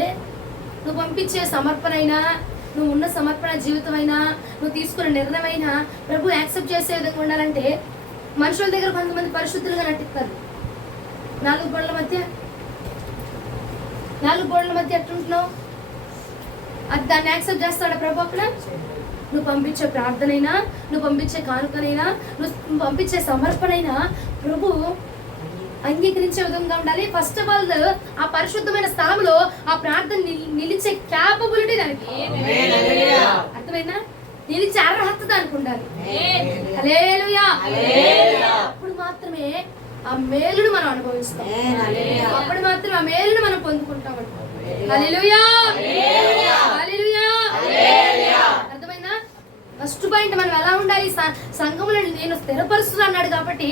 నువ్వు పంపించే సమర్పణ అయినా, నువ్వు ఉన్న సమర్పణ జీవితం అయినా, నువ్వు తీసుకున్న నిర్ణయం అయినా ప్రభు యాక్సెప్ట్ చేసే విధంగా ఉండాలంటే, మనుషుల దగ్గర కొంతమంది పరిశుద్ధులుగా నటిస్తారు. నాలుగు గోడల మధ్య ఎట్లుంటున్నావు? అది దాన్ని యాక్సెప్ట్ చేస్తాడా ప్రభు అక్కడ? నువ్వు పంపించే ప్రార్థనైనా, నువ్వు పంపించే కానుకనైనా, నువ్వు పంపించే సమర్పణైనా ప్రభు అంగీకరించే విధంగా ఉండాలి. ఫస్ట్ ఆఫ్ ఆల్ ఆ పరిశుద్ధమైన స్థలంలో ఆ ప్రార్థన నిలిచే క్యాపబిలిటీ దానికి, అర్థమైనా? నిలిచే అర్హత దానికి ఉండాలి. హల్లెలూయా. అప్పుడు మాత్రమే ఆ మేలును మనం అనుభవిస్తాం, అప్పుడు మాత్రం ఆ మేలును మనం పొందుకుంటాం. హల్లెలూయా. అర్థమైందా? ఫస్ట్ పాయింట్ మనం ఎలా ఉండాలి? సంఘములో నేను స్థిరపరుస్తున్నా అన్నాడు కాబట్టి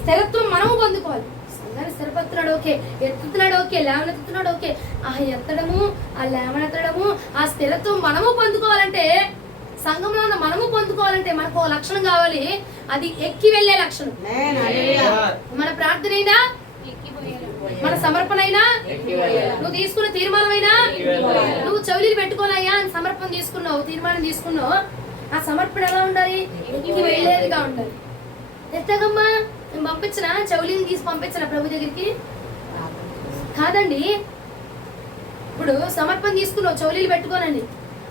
స్థిరత్వం మనము పొందుకోవాలి. సంఘాన్ని స్థిరపరుస్తున్నాడు ఓకే, ఎత్తుతున్నాడు ఓకే, లేవనెత్తుతున్నాడు ఓకే, ఆ ఎత్తడము, ఆ లేవనెత్తడము, ఆ స్థిరత్వం మనము పొందుకోవాలంటే, సంఘంలో మనము పొందుకోవాలంటే మనకు లక్షణం కావాలి. అది ఎక్కి వెళ్ళే లక్షణం. మన ప్రార్థన అయినా, మన సమర్పణ అయినా, నువ్వు తీసుకున్న తీర్మానం అయినా, నువ్వు చెవులు పెట్టుకోనయ్యా అని సమర్పణ తీసుకున్నావు, తీర్మానం తీసుకున్నావు, ఆ సమర్పణ ఎలా ఉండాలి? ఎక్కి వెళ్ళేదిగా ఉండాలి. ఎత్తగమ్మా నేను పంపించిన చెవులిని తీసి పంపించిన ప్రభు దగ్గరికి కాదండి. ఇప్పుడు సమర్పణ తీసుకున్నావు, చెవులీలు పెట్టుకోనండి.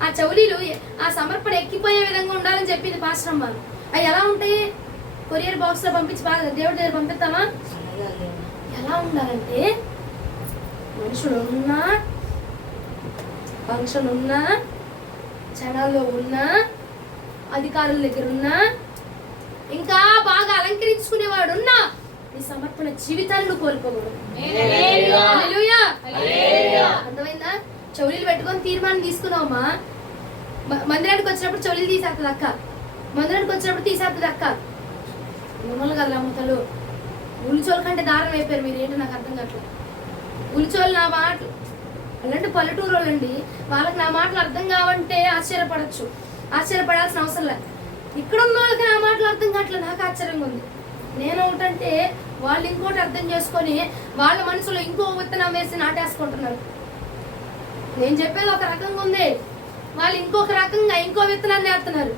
ఆ చెవులీలు ఆ సమర్పణ ఎక్కిపోయే విధంగా ఉండాలని చెప్పింది పాస్టర్ అమ్మ. అవి ఎలా ఉంటాయి? కొరియర్ బాక్స్ లో పంపించి బాగా దేవుడి దగ్గర పంపిస్తామా? ఎలా ఉండాలంటే, మనుషులు ఉన్నా, ఫంక్షన్ ఉన్నా, జనాల్లో ఉన్నా, అధికారుల దగ్గర ఉన్నా, ఇంకా బాగా అలంకరించుకునేవాడు ఉన్నా, నీ సమర్పణ జీవితాన్ని కోల్పోకూడదు. అర్థమైందా? చెవులీలు పెట్టుకొని తీర్మానం తీసుకున్నావమ్మా, మందిరానికి వచ్చినప్పుడు చెవులీలు తీసేస్తుంది అక్క, మందిరానికి వచ్చినప్పుడు తీసేస్తుంది అక్క, మిమ్మల్ని కదా అమ్మతలు ఉలిచోళ్ళ కంటే దారుణం అయిపోయారు మీరు. ఏంటో నాకు అర్థం కావట్లేదు. ఉలిచోళ్ళు నా మాటలు అలాంటి పల్లెటూరు వాళ్ళండి, వాళ్ళకి నా మాటలు అర్థం కావంటే ఆశ్చర్యపడచ్చు, ఆశ్చర్యపడాల్సిన అవసరం లేదు. ఇక్కడ ఉన్న వాళ్ళకి నా మాటలు అర్థం కావట్లేదు, నాకు ఆశ్చర్యంగా ఉంది. నేను ఒకటంటే వాళ్ళు ఇంకోటి అర్థం చేసుకొని వాళ్ళ మనసులో ఇంకో విత్తనం వేసి నాటేసుకుంటున్నారు. నేను చెప్పేది ఒక రకంగా ఉంది, వాళ్ళు ఇంకొక రకంగా ఇంకో విత్తనాన్ని వేస్తున్నారు.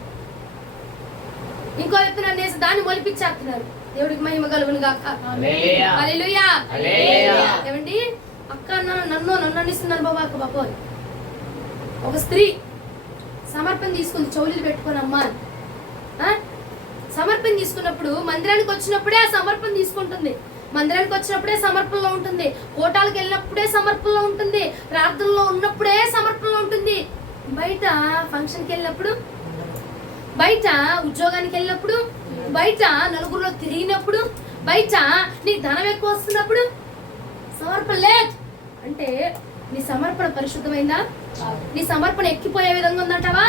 ఇంకో విత్తనాన్ని వేసి దాన్ని మొలిపించేస్తున్నారు. దేవుడికి మహిమ కలుగును గాక. హల్లెలూయా. ఏమండి అక్క నన్ను అనిస్తున్నారు బాబా. అక్క బాబోయ్, ఒక స్త్రీ సమర్పణ తీసుకుంది, చెవులు పెట్టుకొని అమ్మా సమర్పణ తీసుకున్నప్పుడు మందిరానికి వచ్చినప్పుడే ఆ సమర్పణ తీసుకుంటుంది. మందిరానికి వచ్చినప్పుడే సమర్పణలో ఉంటుంది, కోటాలకు వెళ్ళినప్పుడే సమర్పణలో ఉంటుంది, ప్రార్థనలో ఉన్నప్పుడే సమర్పణలో ఉంటుంది. బయట ఫంక్షన్కి వెళ్ళినప్పుడు, బయట ఉద్యోగానికి వెళ్ళినప్పుడు, బయట నలుగురిలో తిరిగినప్పుడు, బయట నీ ధనం ఎక్కువ వస్తున్నప్పుడు సమర్పణ లేదు అంటే నీ సమర్పణ పరిశుద్ధమైందా? నీ సమర్పణ ఎక్కిపోయే విధంగా ఉందంటావా?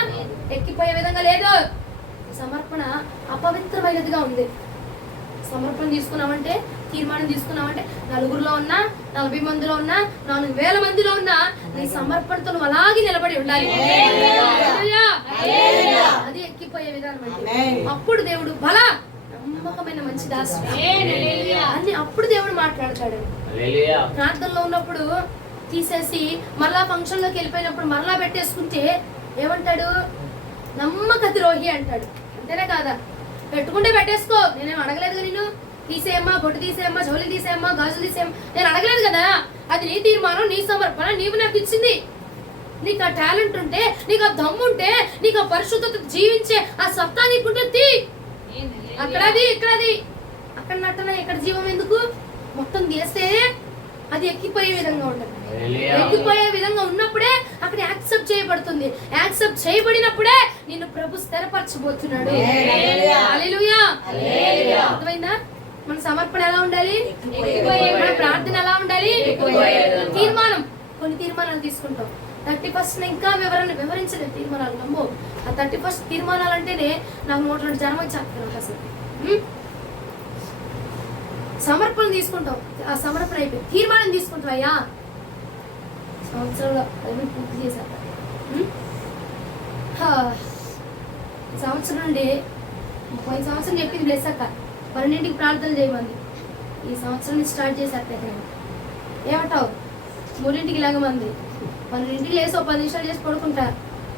ఎక్కిపోయే విధంగా లేదు. సమర్పణ అపవిత్రమైనదిగా ఉంది. సమర్పణ తీసుకున్నామంటే, తీర్మానం తీసుకున్నామంటే, నలుగురిలో ఉన్నా, 40 మందిలో ఉన్నా, 4000 మందిలో ఉన్నా నీ సమర్పణతో నువ్వు అలాగే నిలబడి ఉండాలి. అది ఎక్కిపోయే విధానం అంటే అప్పుడు దేవుడు బలా నమ్మకమైన మంచి దాసుడు అని అప్పుడు దేవుడు మాట్లాడతాడు. ప్రార్థనలో ఉన్నప్పుడు తీసేసి మరలా ఫంక్షన్ లోకి వెళ్ళిపోయినప్పుడు మరలా పెట్టేసుకుంటే ఏమంటాడు? నమ్మక ద్రోహి అంటాడు. అంతేనే కాదా? పెట్టుకుంటే పెట్టేసుకో, నేనేం అడగలేదు. నేను తీసేయమ్మా, బొట్టు తీసేయమ్మా, జౌలి తీసేయమ్మా, గాజులు తీసేయమ్మా, నేను అడగలేదు కదా. అది నీ తీర్మానం, నీ సమర్పణ, నీవు నాకు ఇచ్చింది. నీకు ఆ టాలెంట్ ఉంటే, నీకు ఆ దమ్ము ఉంటే, నీకు ఆ పరిశుద్ధత జీవించే ఆ సత్తా నీకుంటే తీ. అక్కడది ఇక్కడది, అక్కడ నట్టన ఇక్కడ జీవం ఎందుకు? మొత్తం తీస్తే అది ఎక్కిపోయే విధంగా ఉంటుంది. ఎక్కిపోయే విధంగా ఉన్నప్పుడే అక్కడ యాక్సెప్ట్ చేయబడుతుంది. యాక్సెప్ట్ చేయబడినప్పుడే నిన్ను ప్రభు స్థిరపరచబోతున్నాడు. హల్లెలూయా. అర్థమైందా? మన సమర్పణ ఎలా ఉండాలి? మన ప్రార్థన ఎలా ఉండాలి? తీర్మానం. కొన్ని తీర్మానాలు తీసుకుంటాం. 31 ఇంకా వివరించలేదు తీర్మానాలు. నమ్మో ఆ 31 తీర్మానాలు అంటేనే నాకు నోట్ల జనం వచ్చేస్తున్నాను అసలు. సమర్పణ తీసుకుంటాం, ఆ సమర్పణ అయిపోయి తీర్మానం తీసుకుంటాం. అయ్యా సంవత్సరంలో పూర్తి చేశాక సంవత్సరం నుండి పోయిన సంవత్సరం చెప్పింది లేసాక 12ంటికి ప్రార్థన చేయమంది. ఈ సంవత్సరం నుంచి స్టార్ట్ చేశాక ఏమంటావు? 3ంటికి లేగమంది. 12ంటికి లేసి 10 నిమిషాలు చేసి పడుకుంటా,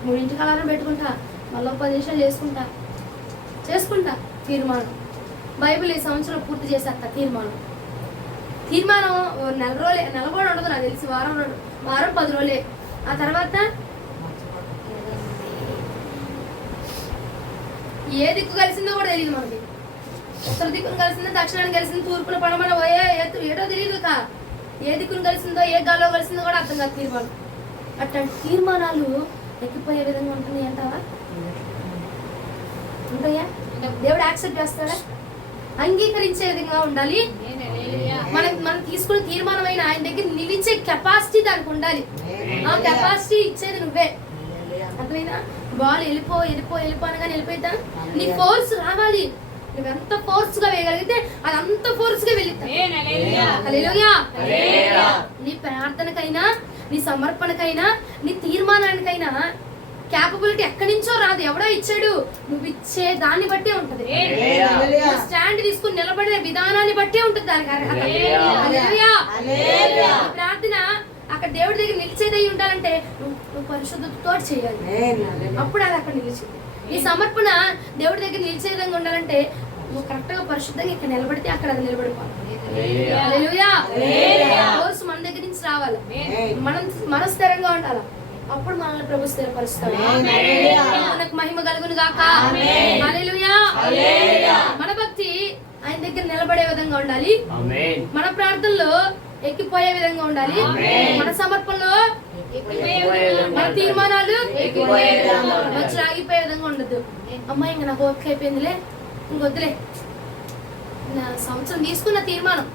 3ంటికి అలారం పెట్టుకుంటా, మళ్ళీ 10 నిమిషాలు చేసుకుంటా తీర్మానం. బైబిల్ ఈ సంవత్సరం పూర్తి చేశాక తీర్మానం నెల కూడా ఉండదు నాకు తెలిసి, వారం 10 రోజులే. ఆ తర్వాత ఏ దిక్కు కలిసిందో కూడా తెలియదు మనకి. ఉత్తర దిక్కును కలిసిందో, దక్షిణాన్ని కలిసిందో, తూర్పున పడమన ఏటో తెలియదు. ఏ దిక్కును కలిసిందో, ఏ గాల్లో కలిసిందో కూడా అర్థం కాదు తీర్మానం. అట్లాంటి తీర్మానాలు ఎక్కిపోయే విధంగా ఉంటుంది అంటావా? ఉంటాయా? దేవుడు యాక్సెప్ట్ చేస్తాడా? అంగీకరించే విధంగా ఉండాలి. మనం తీసుకున్న తీర్మానమైన ఆయన దగ్గర నిలిచే కెపాసిటీ దానికి ఉండాలి. ఆ కెపాసిటీ ఇచ్చేది నువ్వే. అర్థమైనా? బాల్ వెళ్ళిపో అనగానే వెళ్ళిపోయిద్దా? నీ ఫోర్స్ రావాలి. నువ్వెంత ఫోర్స్ గా వేయగలిగితే అది అంత ఫోర్స్ గా వెళ్ళిద్దా. నీ ప్రార్థనకైనా, నీ సమర్పణకైనా, నీ తీర్మానానికైనా క్యాపబిలిటీ ఎక్కడి నుంచో రాదు, ఎవడో ఇచ్చాడు. నువ్వు ఇచ్చే దాన్ని బట్టే ఉంటది. స్టాండ్ తీసుకుని నిలబడే విధానాన్ని బట్టే ఉంటుంది దానికి అర్హత. ప్రార్థన అక్కడ దేవుడి దగ్గర నిలిచేదై ఉండాలంటే నువ్వు పరిశుద్ధతతో చేయాలి. అప్పుడు అది అక్కడ నిలిచింది. నీ సమర్పణ దేవుడి దగ్గర నిలిచే విధంగా ఉండాలంటే నువ్వు కరెక్ట్ గా పరిశుద్ధంగా ఇక్కడ నిలబడితే అక్కడ అది నిలబడిపోవాలి. మన దగ్గర నుంచి రావాలి. మనం స్థిరంగా ఉండాలి. అప్పుడు మనల్ని ప్రభు స్థిరపరుస్తాడు. మనకు మహిమ కలుగును గాక. హల్లెలూయా. మన భక్తి ఆయన దగ్గర నిలబడే విధంగా ఉండాలి. మన ప్రార్థనలో ఎక్కిపోయే విధంగా ఉండాలి. మన సమర్పణలో మన తీర్మానాలు మంచి ఆగిపోయే విధంగా ఉండదు. అమ్మాయి ఇంకా నాకు ఓపిక అయిపోయిందిలే, ఇంకొద్దులే, నా సంవత్సరం తీసుకున్న తీర్మానం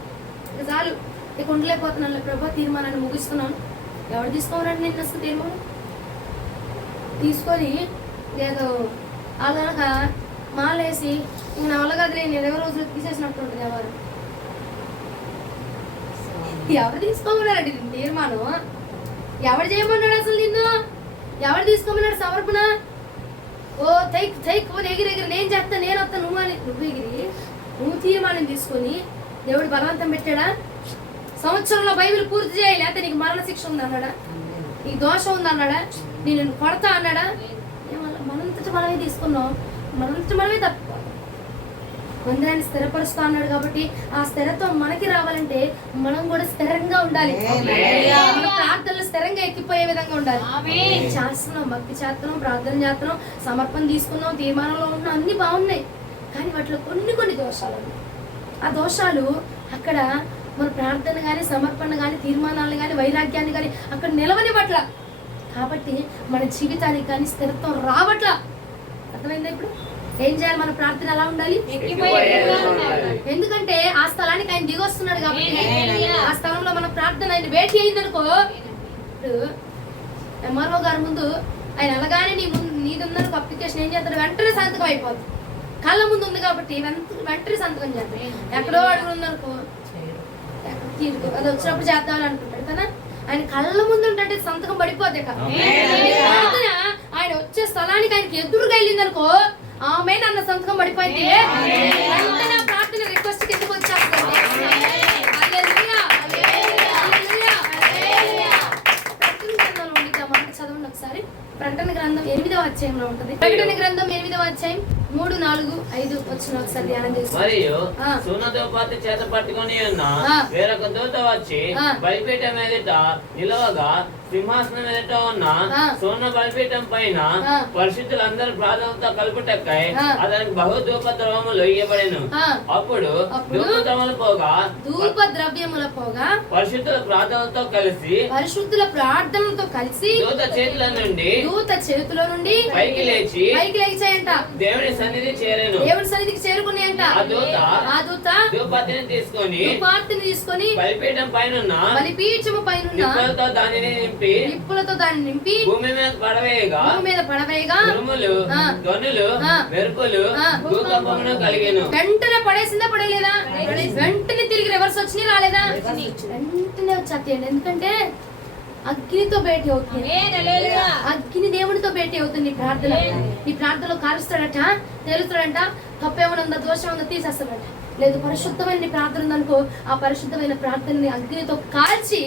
ఇక చాలు, ఇక ఉండలేకపోతున్నాను ప్రభు, తీర్మానాన్ని ముగిస్తున్నాను. ఎవరు తీసుకోవాలంటే నేను అసలు తీర్మానం తీసుకొని లేదు అలాగా మాలేసి ఇంక నా వల్ల కాదు నేను 20 రోజులు తీసేసినట్టు ఉంటుంది ఎవరు తీసుకోమన్నాడు తీర్మానం? ఎవరు చేయమన్నాడు అసలు నిన్ను? ఎవరు తీసుకోమన్నాడు సమర్పణ? ఓ ఎగిరి నేను చేస్తాను, నేను వస్తాను, నువ్వు ఎగిరి నువ్వు తీర్మానం తీసుకొని దేవుడు బలవంతం పెట్టాడా? సంవత్సరంలో బైబిల్ పూర్తి చేయాలి, లేకపోతే నీకు మరణ శిక్ష ఉంది అన్నాడా? నీకు దోషం ఉంది అన్నాడా? నేను కొడతా అన్నాడా? మనంతటి మనమే తీసుకున్నాం, మనంతటి మనమే తప్పు. మందిరాన్ని స్థిరపరుస్తా అన్నాడు కాబట్టి ఆ స్థిరత్వం మనకి రావాలంటే మనం కూడా స్థిరంగా ఉండాలి. మన ప్రార్థనలు స్థిరంగా ఎక్కిపోయే విధంగా ఉండాలి. చేస్తున్నాం, భక్తి చేస్తున్నాం, ప్రార్థన చేస్తున్నాం, సమర్పణ తీసుకున్నాం, తీర్మానంలో ఉన్నాం, అన్ని బాగున్నాయి. కానీ వాటిలో కొన్ని దోషాలు ఉన్నాయి. ఆ దోషాలు అక్కడ మన ప్రార్థన కానీ, సమర్పణ కానీ, తీర్మానాలు కానీ, వైరాగ్యాన్ని కానీ అక్కడ నిలవనివ్వట్ల. కాబట్టి మన జీవితానికి కానీ స్థిరత్వం రావట్ల. అర్థమైందా? ఇప్పుడు ఏం చేయాలి? మన ప్రార్థన ఎలా ఉండాలి? ఎందుకంటే ఆ స్థలానికి ఆయన దిగొస్తున్నాడు కాబట్టి ఆ స్థలంలో మన ప్రార్థన ఆయన వేటి అయిందనుకో, ఇప్పుడు ఎంఆర్ఓ గారి ముందు ఆయన అలాగానే నీదుందనుకో అప్లికేషన్ ఏం చేస్తాడు? వెంటనే సంతకం అయిపోతుంది. కళ్ళ ముందు ఉంది కాబట్టి వెంటనే సంతకం చేస్తాడు. ఎక్కడో అడుగు ఉందనుకో అది వచ్చినప్పుడు చేద్దామని అనుకుంటాడు కదా. ఆయన కళ్ళ ముందు ఉంటే సంతకం పడిపోతే కదా. ఆయన వచ్చే స్థలానికి ఆయనకి ఎదురుగా వెళ్ళిందనుకో, ఆమె నన్న సంతకం పడిపోయింది. వెంటనే ప్రార్థన రిక్వెస్ట్ కిందకు వచ్చేస్తుంది. చదవండి ఒకసారి. ప్రకటన గ్రంథం 8వ అధ్యాయంలో ఉంటుంది. ప్రకటన గ్రంథం 8వ అధ్యాయం 3, 4, 5 వచ్చిన ఒకసారి ధ్యానం చేసి. మరియు సున్నతోపాతి చేత పట్టుకొని ఉన్న వేరొక దూత వచ్చి బలిపీఠం ఎదుట నిలవగా సింహాసనం ఎదుట ఉన్న సున్న బలిపీఠం పైన పరిశుద్ధులందరూ ప్రార్థనతో కలుపుటక్కై అతనికి బహు ధూప ద్రవ్యములు ఇయ్యబడెను. అప్పుడు ధూప ద్రవ్యముల పోగా పరిశుద్ధుల ప్రార్థనతో కలిసి దూత చేతిలో నుండి పైకి లేచాయంట. దేవుడి సన్నిధికి చేరుకుని అంట. ఆ దూత ధూపార్తిని తీసుకొని బలిపీఠము పైన నిప్పులతో దానిని నింపి భూమి మీద పడవేయగా ఉరుములు, ధ్వనులు, మెరుపులు, భూకంపమును కలిగెను. వెంటనే పడేసిందా? పడలేదా? వెంటనే తిరిగి రివర్స్ వచ్చి రాలేదా? వెంటనే వచ్చేయండి. ఎందుకంటే అగ్నితో భేటీ అవుతుంది. అగ్ని దేవుడితో భేటీ అవుతుంది. నీ ప్రార్థనలో కాలుస్తాడట, తేలుస్తాడంట. తప్పేమైనా ఉందా, దోషం ఉందా తీసేస్తాడట. లేదు, పరిశుద్ధమైన ప్రార్థన ఉందనుకో, ఆ పరిశుద్ధమైన ప్రార్థనని అగ్నితో కాల్చి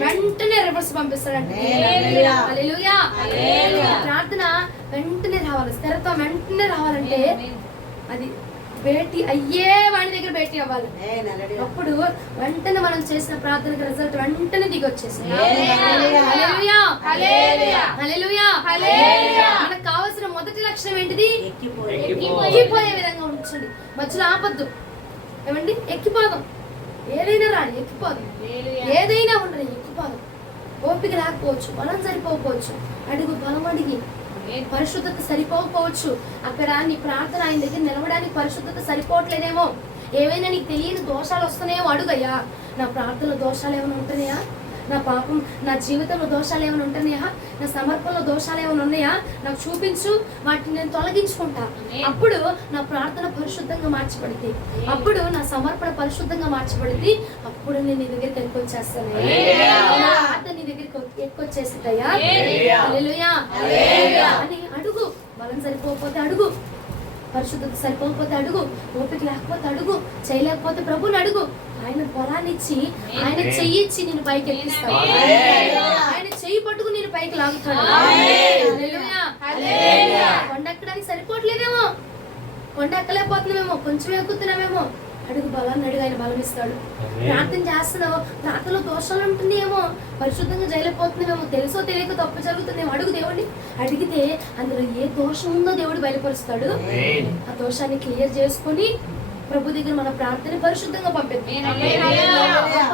వెంటనే రివర్స్ పంపిస్తాడంట. హల్లెలూయా. ప్రార్థన వెంటనే రావాలి, స్థిరత్వం వెంటనే రావాలంటే అది భేటీ అయ్యే వాడి దగ్గర భేటీ అవ్వాలి. అప్పుడు వెంటనే మనం చేసిన ప్రార్థనకి రిజల్ట్ వెంటనే దిగి వచ్చేసింది. మనకు కావాల్సిన మొదటి లక్షణం ఏంటిది? ఎక్కిపోయే విధంగా ఉంచండి. మధ్యలో ఆపద్దు. ఏమండి? ఎక్కిపోదాం. ఏదైనా రాని ఎక్కిపోదాం. ఏదైనా ఉండదు, ఎక్కిపోదాం. ఓపిక లేకపోవచ్చు, బలం సరిపోకపోవచ్చు, అడుగు బలం అడిగి. పరిశుద్ధత సరిపోకపోవచ్చు. అక్కడ నీ ప్రార్థన ఆయన దగ్గర నిలవడానికి పరిశుద్ధత సరిపోవట్లేదేమో. ఏవైనా నీకు తెలియని దోషాలు వస్తున్నాయేమో అడుగయ్యా. నా ప్రార్థనలో దోషాలు ఏమైనా ఉంటున్నాయా? నా పాపం, నా జీవితంలో దోషాలు ఏమైనా ఉంటున్నాయా? నా సమర్పణలో దోషాలు ఏమైనా ఉన్నాయా? నాకు చూపించు, వాటిని నేను తొలగించుకుంటా. అప్పుడు నా ప్రార్థన పరిశుద్ధంగా మార్చబడింది. అప్పుడు నా సమర్పణ పరిశుద్ధంగా మార్చబడింది. అప్పుడు నేను నీ దగ్గరికి ఎక్కువచ్చేస్తాను. ప్రార్థన నీ దగ్గరికి ఎక్కువచ్చేస్తుందయ్యా. హల్లెలూయా అని అడుగు. బలం సరిపోకపోతే అడుగు, పరిశుద్ధత సరిపోకపోతే అడుగు, ఓపిక లేకపోతే అడుగు, చేయలేకపోతే ప్రభుని అడుగు. ఆయన బలాన్ని ఇచ్చి, ఆయన చెయ్యి ఇచ్చి నేను పైకి ఎక్కిస్తాడు. ఆయన చెయ్యి పట్టుకుని నేను పైకి లాగుతాడు. కొండ ఎక్కడానికి సరిపోవట్లేదేమో, కొండ ఎక్కలేకపోతున్నామేమో, కొంచెం ఎక్కుతున్నామేమో, అడుగు, బలాన్ని అడుగు, ఆయన బలం ఇస్తాడు. ప్రార్థన చేస్తున్నావు, ప్రార్థనలో దోషాలు ఉంటుందేమో, పరిశుద్ధంగా చేయలేకపోతున్నామేమో, తెలుసో తెలియక తప్పు జరుగుతుందేమో, అడుగు దేవుడిని. అడిగితే అందులో ఏ దోషం ఉందో దేవుడు బయలుపరుస్తాడు. ఆ దోషాన్ని క్లియర్ చేసుకొని ప్రభు దగ్గర మన ప్రార్థన పరిశుద్ధంగా పంపిద్దాం.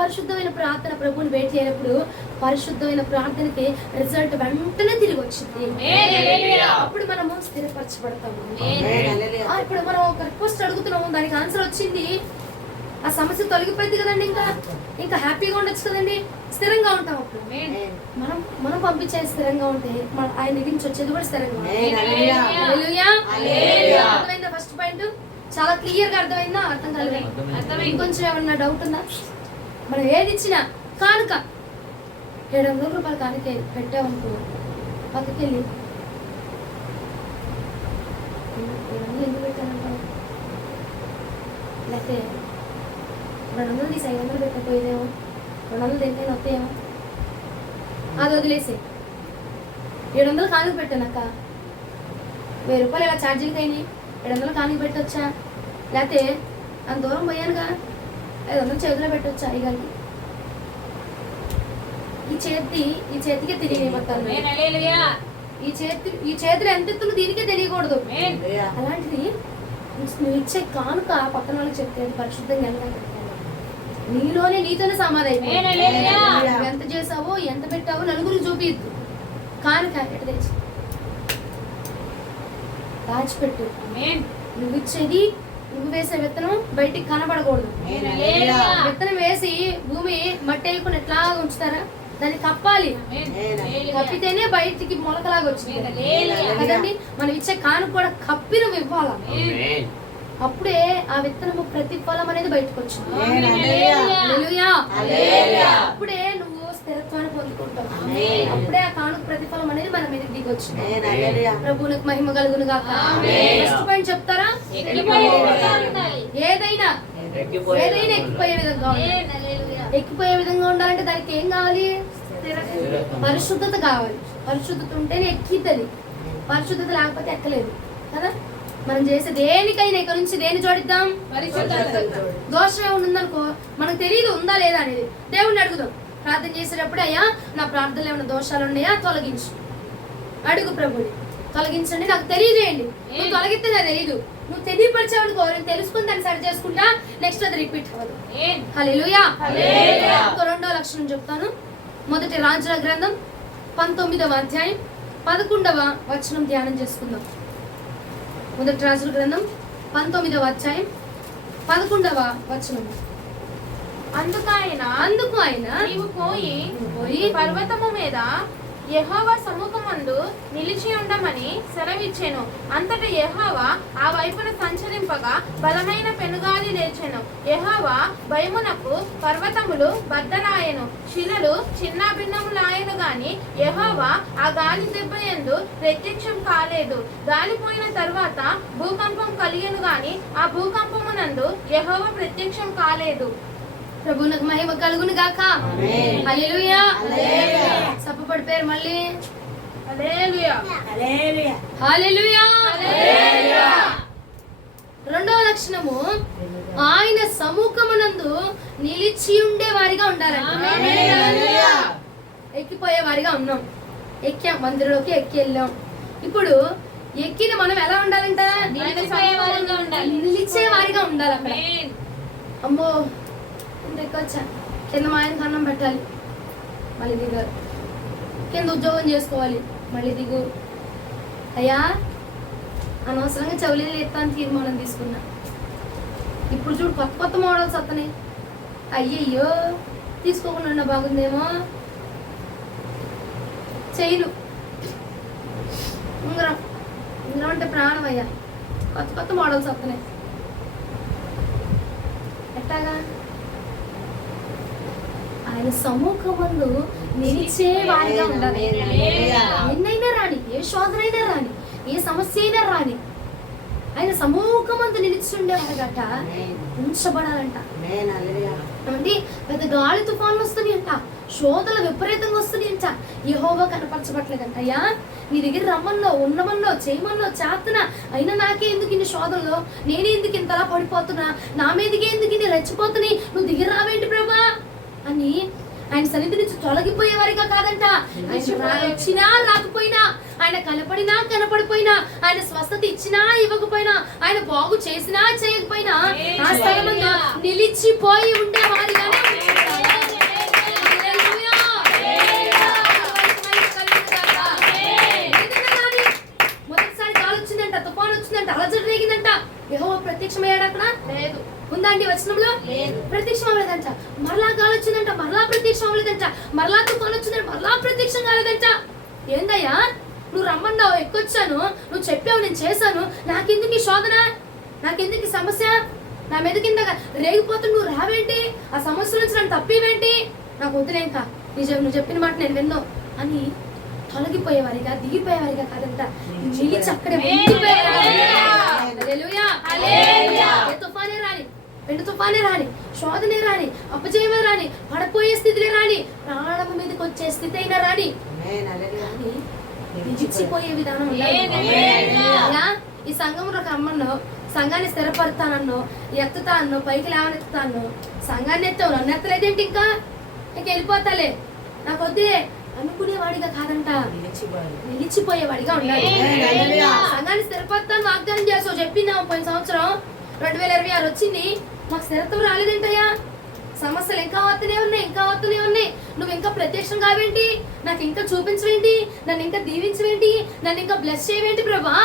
పరిశుద్ధమైన ప్రార్థన ప్రభుని భేటీ అయినప్పుడు పరిశుద్ధమైన ప్రార్థనకి రిజల్ట్ వెంటనే తిరిగి వచ్చింది. అప్పుడు మనము స్థిరపరచబడతాము. ఇప్పుడు మనం ఒక రిక్వెస్ట్ అడుగుతున్నాము, దానికి ఆన్సర్ వచ్చింది. ఆ సమస్య తొలగిపోయింది కదండి. ఇంకా హ్యాపీగా ఉండొచ్చు కదండి, స్థిరంగా ఉంటాం అప్పుడు. మనం పంపించే స్థిరంగా ఉంటే ఆయన దగ్గర నుంచి వచ్చేది కూడా స్థిరంగా ఉంటుంది. అర్థమైందా? ఫస్ట్ పాయింట్ చాలా క్లియర్ గా అర్థమైందా? అర్థం కాలేదు ఇంకొంచెం ఏమన్నా డౌట్ ఉందా? మనం ఏది ఇచ్చినా కానుక 700 రూపాయలు కానుక పెట్టామనుకో, పక్కకెళ్ళి ఎందుకు పెట్టానంటావు, లేకపోతే 200 తీసి 500 పెట్టకపోయేదేమో, 200 తింటే వస్తాయేమో, అది వదిలేసి 700 కానుక పెట్టానక్క, 1000 రూపాయలు ఇలా ఛార్జీలకి అయినాయి, 700 కానుక పెట్టొచ్చా, లేకపోతే అంత దూరం పోయానుగా 500 చేతిలో పెట్టొచ్చా? అయ్యగారికి ఈ చేతికే తెలియని మొత్తాలు, ఈ చేతిలో ఎంత ఎత్తులు దీనికే తెలియకూడదు. అలాంటిది నువ్వు ఇచ్చే కానుక పక్కన వాళ్ళకి చెప్తే పరిశుద్ధంగా నీలోనే నీతోనే సమాధానం. ఎంత చేసావో ఎంత పెట్టావో నలుగురికి చూపిద్దు. కానుక ఎట్ట తెచ్చి దాచిపెట్టు. నువ్వు ఇచ్చేది, నువ్వు వేసే విత్తనం బయటికి కనబడకూడదు. విత్తనం వేసి భూమి మట్టి వేయకుండా ఎట్లా ఉంచుతారా, దాన్ని కప్పాలి. కప్పితేనే బయటికి మొలకలాగా వచ్చింది కదండి. మనం ఇచ్చే కానుక కూడా కప్పి నువ్వు ఇవ్వాలా, అప్పుడే ఆ విత్తనము ప్రతిఫలం అనేది బయటకు వచ్చింది. అప్పుడే నువ్వు స్థిరత్వాన్ని పొందుకుంటావు, అప్పుడే ఆ కానుక ప్రతిఫలం అనేది మన మీద దిగి వచ్చింది. ప్రభువునికి మహిమ కలుగును గాక. ఫస్ట్ పాయింట్ చెప్తారా? ఏదైనా ఎక్కిపోయే విధంగా ఉండాలి. ఎక్కిపోయే విధంగా ఉండాలంటే దానికి ఏం కావాలి? పరిశుద్ధత కావాలి. పరిశుద్ధత ఉంటేనే ఎక్కిద్ది. పరిశుద్ధత లేకపోతే ఎక్కలేదు కదా. మనం చేసే దేనికైనా ఇక్కడ నుంచి దేని జోడిద్దాం? పరిశుద్ధత. దోషం ఏమైనా ఉందనుకో, మనకు తెలియదు ఉందా లేదా అనేది, దేవుణ్ణి అడుగుదాం. ప్రార్థన చేసేటప్పుడు, అయ్యా నా ప్రార్థనలో ఏమైనా దోషాలు ఉన్నాయా తొలగించు, అడుగు ప్రభుని, తొలగించండి, నాకు తెలియజేయండి. నువ్వు తొలగితే నాకు తెలియదు, నువ్వు తెలియపరిచావనుకో, నేను తెలుసుకుని దాన్ని సరి చేసుకుంటా, నెక్స్ట్ అది రిపీట్ అవ్వదు. హల్లెలూయా. ఇంకో 2వ లక్షణం చెప్తాను. మొదటి రాజుల గ్రంథం 19వ అధ్యాయం 11వ వచనం ధ్యానం చేసుకుందాం. మొదటి రాజుల గ్రంథం 19వ అధ్యాయం 11వ వచనం. అందుకు ఆయన నీవు పోయి పర్వతము మీద యెహోవా సముఖమందు నిలిచి ఉండమని సెలవిచ్చెను. అంతటా యెహోవా ఆ వైపున సంచరింపగా బలమైన పెనుగాలి లేచెను. యెహోవా భయమునకు పర్వతములు బద్దలాయెను, శిలలు చిన్నాభిన్నములాయెను గాని యెహోవా ఆ గాలి దెబ్బ యందు ప్రత్యక్షం కాలేదు. గాలిపోయిన తరువాత భూకంపం కలిగెను గాని ఆ భూకంపమునందు యెహోవా ప్రత్యక్షం కాలేదు. ప్రభువునికి మహిమ కలుగును గాక. హల్లెలూయా. సప్పపడి పేరు మళ్ళీ హల్లెలూయా. హల్లెలూయా. 2వ లక్షణము, ఆయన సముఖమునందు నిలిచి ఉండే వారిగా ఉండాలంట. ఎక్కిపోయే వారిగా ఉన్నాం, ఎక్కాం, మందిరంలోకి ఎక్కి వెళ్ళాం. ఇప్పుడు ఎక్కిన మనం ఎలా ఉండాలంట? నిలిచే వారిగా ఉండాలి. అక్కడ అమ్మో ఎక్కొచ్చా, కింద మా ఆయనకు అన్నం పెట్టాలి, మళ్ళీ దిగారు, కింద ఉద్యోగం చేసుకోవాలి, మళ్ళీ దిగు. అయ్యా అనవసరంగా చౌలీలు ఎత్తాను తీర్మానం తీసుకున్నా, ఇప్పుడు చూడు కొత్త కొత్త మోడల్స్ వస్తున్నాయి, అయ్యయ్యో తీసుకోకుండా బాగుందేమో. చైను, ఉంగరం అంటే ప్రాణం అయ్యా, కొత్త కొత్త మోడల్స్ వస్తున్నాయి, ఎట్టాగా? ఆయన సముఖమందు నిలిచే వారిగా ఉండాలి. ఎన్నైనా రాని, ఏ శోధనైనా రాని, ఏ సమస్య అయినా రాని, ఆయన సముఖమందు నిలిచి ఉండేవారట ఉంచబడాలంట. అంటే పెద్ద గాలి తుఫాన్లు వస్తున్నాయి అంట, శోధనలు విపరీతంగా వస్తున్నాయి అంట. యెహోవా కనపరచబట్లేదంట. అయ్యా నీ దగ్గర రమ్మల్లో, ఉన్నమల్లో, చేయమల్లో, చేస్తున్న, అయినా నాకే ఎందుకు ఇన్ని శోధనలో, నేనే ఎందుకు ఇంతలా పడిపోతున్నా, నా మీదకే ఎందుకు ఇన్ని రెచ్చిపోతున్నాయి, నువ్వు దిగి రావేంటి ప్రభా అని ఆయన సన్నిధి నుంచి తొలగిపోయేవారిగా కాదంట. ఆయన వచ్చినా రాకపోయినా, ఆయన కనపడినా కనపడిపోయినా, ఆయన స్వస్థత ఇచ్చినా ఇవ్వకపోయినా, ఆయన బాగు చేసినా చేయకపోయినా ఆ స్థలమందు నిలిచిపోయి ఉండేవారిగానే మొదటిసారి గాలి వచ్చిందంట, తుఫాను వచ్చిందంట, అలజడి రేగిందంట, యెహోవా ప్రత్యక్షమయ్యాడు అక్కడ? లేదు. ఉందా అండి వచనంలో? ప్రత్యక్షం అవ్వలేదంట. మరలా గాలి వచ్చిందంట, మరలా ప్రత్యక్షం అవ్వలేదంట. మరలా తుఫాను వచ్చిందంట, మరలా ప్రత్యక్షం కాలేదంట. ఏందయ్యా నువ్వు రమ్మన్నావు, ఎక్కొచ్చాను, నువ్వు చెప్పావు, నేను చేశాను, నాకెందుకు ఈ శోధన, నాకెందుకు ఈ సమస్య, నా మీద కింద రేగిపోతున్నా, నువ్వు రావేంటి, ఆ సమస్య నుంచి నన్ను తప్పివేంటి, నాకు వద్దులే ఇంకా, నువ్వు చెప్పిన మాట నేను విన్నో అని తొలగిపోయేవారిగా, దిగిపోయేవారిగా కాదంట, నిలిచి అక్కడే తుఫానే రాని, రెండు తుఫానే రాని, శోధనే రాని, అపజయమే రాని, పడపోయే స్థితిలో రాని, ప్రాణం మీదకి వచ్చే స్థితి అయినా రాని, నిలిచిపోయే విధానం ఉండాలి. ఈ సంఘంలో రమ్మన్నో, సంఘాన్ని స్థిరపడతానన్నో, ఎత్తుతానో, పైకి లేవనెత్తుతానో, సంఘాన్ని ఎత్తావు, నన్ను ఎత్తలేదేంటి, ఇంకా వెళ్ళిపోతాలే, నాకు వద్దే అనుకునేవాడిగా కాదంట, నిలిచిపోయేవాడిగా ఉండాలి. సంఘాన్ని స్థిరపడతాను వాగ్దానం చేసావు, చెప్పిందాము పోయిన సంవత్సరం 2026 వచ్చింది, మాకు స్థిరత్వం రాలేదేంటయ్యా, సమస్యలు ఇంకా వస్తూనే ఉన్నాయి, ఇంకా వస్తూనే ఉన్నాయి, నువ్వు ఇంకా ప్రత్యక్షం కావేంటి, నాకు ఇంకా చూపించవేంటి, నన్ను ఇంకా దీవించవేంటి, నన్ను ఇంకా బ్లెస్ చేయవేంటి ప్రభా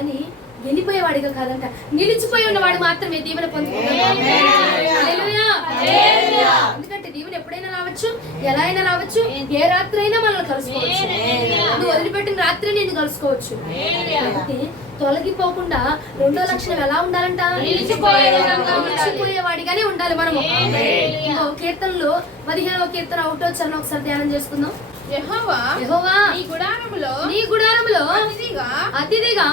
అని వెళ్ళిపోయేవాడిగా కాదంట, నిలిచిపోయి ఉన్నవాడు మాత్రమే దీవెన పొందుకుంటాడు. ఎందుకంటే దీవెన ఎప్పుడైనా రావచ్చు, ఎలా అయినా రావచ్చు, ఏ రాత్రి అయినా మనల్ని కలుసుకోవచ్చు, నువ్వు వదిలిపెట్టిన రాత్రి నిన్ను కలుసుకోవచ్చు. కాబట్టి తొలగిపోకుండా రెండో లక్షణం ఎలా ఉండాలంట, నిలిచిపోయేవాడిగానే ఉండాలి మనము. కీర్తనలో 15వ కీర్తన 1వ చరణం ఒకసారి ధ్యానం చేసుకుందాం. యెహోవా నీ గుడారములో అతిథిగా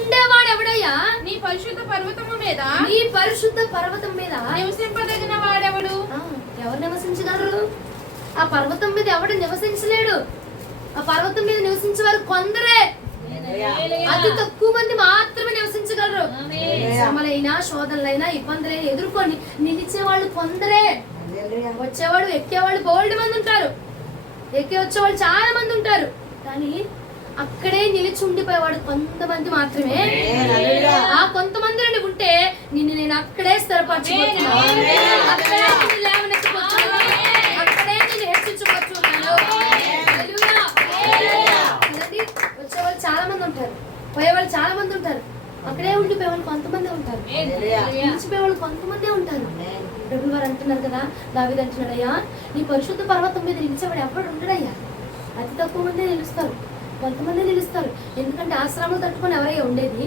ఉండేవాడెవడయ్యా, నీ పరిశుద్ధ పర్వతము మీద నివసింపదగిన వాడెవడు. ఎవరు నివసించగలరు, ఆ పర్వతం మీద ఎవడు నివసించలేడు, ఆ పర్వతం మీద నివసించేవారు కొందరే, అతి తక్కువ మంది మాత్రమే నివసించగలరు. శ్రమలైనా, శోధనలైనా, ఇబ్బందులైనా ఎదుర్కొని నిలిచే వాళ్ళు కొందరే. వచ్చేవాడు, ఎక్కేవాళ్ళు బోల్డ్ మంది ఉంటారు, ఎక్కి వచ్చేవాళ్ళు చాలా మంది ఉంటారు, కానీ అక్కడే నిలిచి ఉండిపోయేవాడు కొంతమంది మాత్రమే. ఆ కొంతమంది నుండి ఉంటే నిన్ను నేను అక్కడే స్థిరపరచుకుంటున్నాను, అక్కడే నిన్ను లేవనెత్తుకుంటున్నాను, అక్కడే నిన్ను హెచ్చించుకుంటున్నాను. వచ్చేవాళ్ళు చాలా మంది ఉంటారు, పోయేవాళ్ళు చాలా మంది ఉంటారు, అక్కడే ఉండిపోయేవాళ్ళు కొంతమంది ఉంటారు, నిలిచిపోయేవాళ్ళు కొంతమందే ఉంటారు. ప్రభువు వారు అంటున్నారు కదా, దావీదు అంటున్నాడయ్యా, నీ పరిశుద్ధ పర్వతం మీద నిలిచేవాడు ఎవడు ఉండడయ్యా, అతి తక్కువ మందే నిలుస్తారు, కొంతమంది నిలుస్తారు. ఎందుకంటే ఆ శ్రమలు తట్టుకొని ఎవరయ్యా ఉండేది,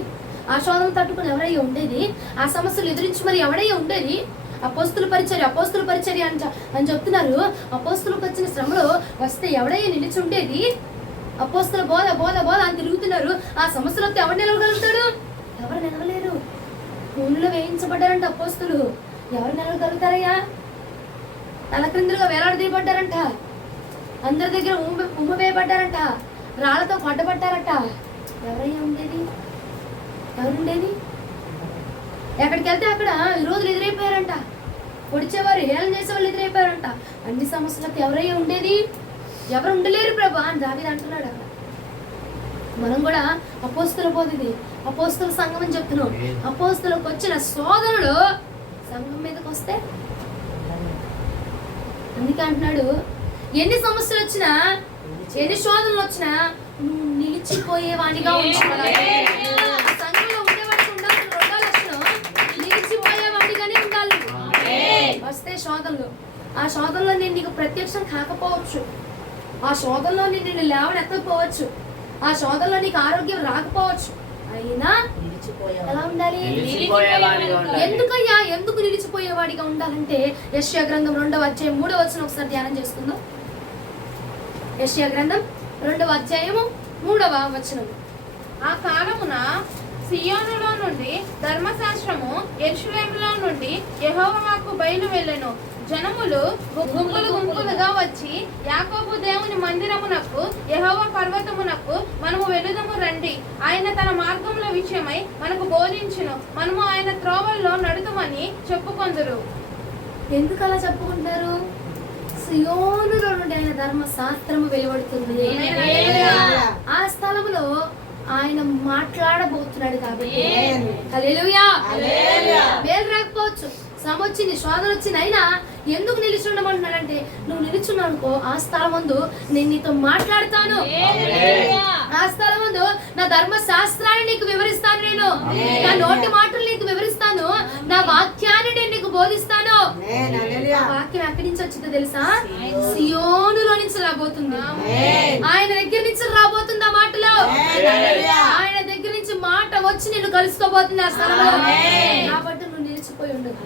ఆ శోధనలు తట్టుకొని ఎవరయ్యా ఉండేది, ఆ సమస్యలు ఎదురించి మరి ఎవడయ్యా ఉండేది. అపోస్తుల పరిచర్య అని చెప్తున్నారు. అపోస్తులకు వచ్చిన శ్రమలు వస్తే ఎవడయ్యా నిలిచి ఉండేది, అపోస్తుల బోధ బోధ బోధ అని తిరుగుతున్నారు. ఆ సమస్యలతో ఎవరు నిలవగలుగుతాడు, ఎవరు నిలవలేరు. ఊళ్ళో వేయించబడ్డారంట అపోస్తులు, ఎవరు నిలవగలుగుతారయ్యా, తలక్రిందులుగా వేలాడదీయబడ్డారంట, అందరి దగ్గర ఉమ్మ వేయబడ్డారంట, రాళ్లతో పడ్డబడ్డారట. ఎవరయ్యా ఉండేది, ఎవరుండేది, ఎక్కడికి వెళ్తే అక్కడ విరోధులు ఎదురైపోయారంట, పొడిచేవారు, హేళన చేసేవాళ్ళు ఎదురైపోయారంట. అన్ని సమస్యలకు ఎవరయ్యా ఉండేది, ఎవరు ఉండలేరు ప్రభా అని దావీదు అంటున్నాడు. అక్కడ మనం కూడా అపోస్తుల బోధిది, అపోస్తుల సంఘం అని చెప్తున్నాం. అపోస్తులకు వచ్చిన శోధనలు సంఘం మీదకి వస్తే, అందుకే అంటున్నాడు, ఎన్ని సమస్యలు వచ్చినా, ఎన్ని శోధనలు వచ్చినా నువ్వు నిలిచిపోయేవాడిగా ఉండాలి. సంఘంలో ఉండేవాడికి ఉండాల్సిన రెండో లక్షణం నిలిచిపోయేవాడిగానే ఉండాలి. వస్తే శోధనలు, ఆ శోధనలో నేను నీకు ప్రత్యక్షం కాకపోవచ్చు, ఆ శోధనలో నిన్ను లేవనెత్తకపోవచ్చు, ఆ శోధనలో నీకు ఆరోగ్యం రాకపోవచ్చు, అయినా ఎలా ఉండాలి, ఎందుకయ్యా, ఎందుకు నిలిచిపోయేవాడిగా ఉండాలంటే యెషయా గ్రంథం 2వ అధ్యాయం 3వ వచనం ఒకసారి ధ్యానం చేసుకుందాం. యెషయా గ్రంథం 2వ అధ్యాయము 3వ వచనం. ఆ కాలమున సియోనులో నుండి ధర్మశాస్త్రము, యెరూషలేములో నుండి యెహోవా వాక్కు బయలు వెళ్ళెను. జనములు గుంపులు గుంపులుగా వచ్చి యాకోబు దేవుని మందిరమునకు, యెహోవా పర్వతమునకు మనము వెళుదము రండి, ఆయన తన మార్గముల విషయమై మనకు బోధించును, మనము ఆయన త్రోవల్లో నడుతుమని చెప్పుకొందురు. ఎందుకు అలా చెప్పుకుంటారు, సియోనులో నుండి ఆయన ధర్మశాస్త్రము వెలువడుతుంది. ఆ స్థలములో ఆయన మాట్లాడబోతున్నాడు కాబట్టి హల్లెలూయా. వేలు రాకపోవచ్చు, శ్రమ వచ్చింది, శోధన వచ్చింది, అయినా ఎందుకు నిలిచి ఉండమంటున్నాడంటే నువ్వు నిలుచున్నావు అనుకో, ఆ స్థలం ముందు నేను నీతో మాట్లాడతాను, ఆ స్థలం ముందు నా ధర్మశాస్త్రాన్ని నీకు వివరిస్తాను, నేను నా నోటి మాటలు నీకు వివరిస్తాను, నా వాక్యాన్ని నేను నీకు బోధిస్తాను. ఆ వాక్యం ఎక్కడి నుంచి వచ్చిందో తెలుసా? సియోనులో నుంచి రాబోతుంది, ఆయన దగ్గర నుంచి రాబోతుంది. ఆ మాటలో ఆయన దగ్గర నుంచి మాట వచ్చి నిన్ను కలుసుకోబోతుంది ఆ స్థలంలో. కాబట్టి నువ్వు నిలిచిపోయి ఉండదు.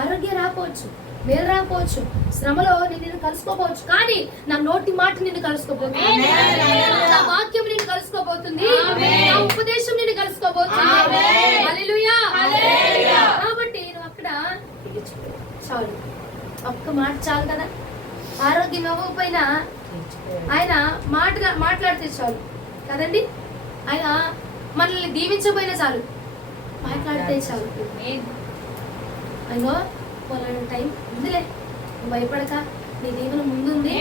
ఆరోగ్యం రాకపోవచ్చు, వేరు రాకపోవచ్చు, శ్రమలో నేను కలుసుకోపోవచ్చు, కానీ నా నోటి మాట నిన్ను కలుసుకోబోతుంది, నా వాక్యం నిన్ను కలుసుకోబోతుంది, నా ఉపదేశం నిన్ను కలుసుకోబోతుంది. హల్లెలూయా. కాబట్టి నువ్వు అక్కడ చాలు, ఒక్క మాట చాలు కదా. ఆరోగ్యం ఇవ్వకపోయినా ఆయన మాట్లాడితే చాలు కదండి. ఆయన మనల్ని దీవించకపోయినా చాలు, మాట్లాడితే చాలు. అయ్యో పోలాడు టైం ఉందిలే, భయపడక, నీ దీవెన ముందుంది,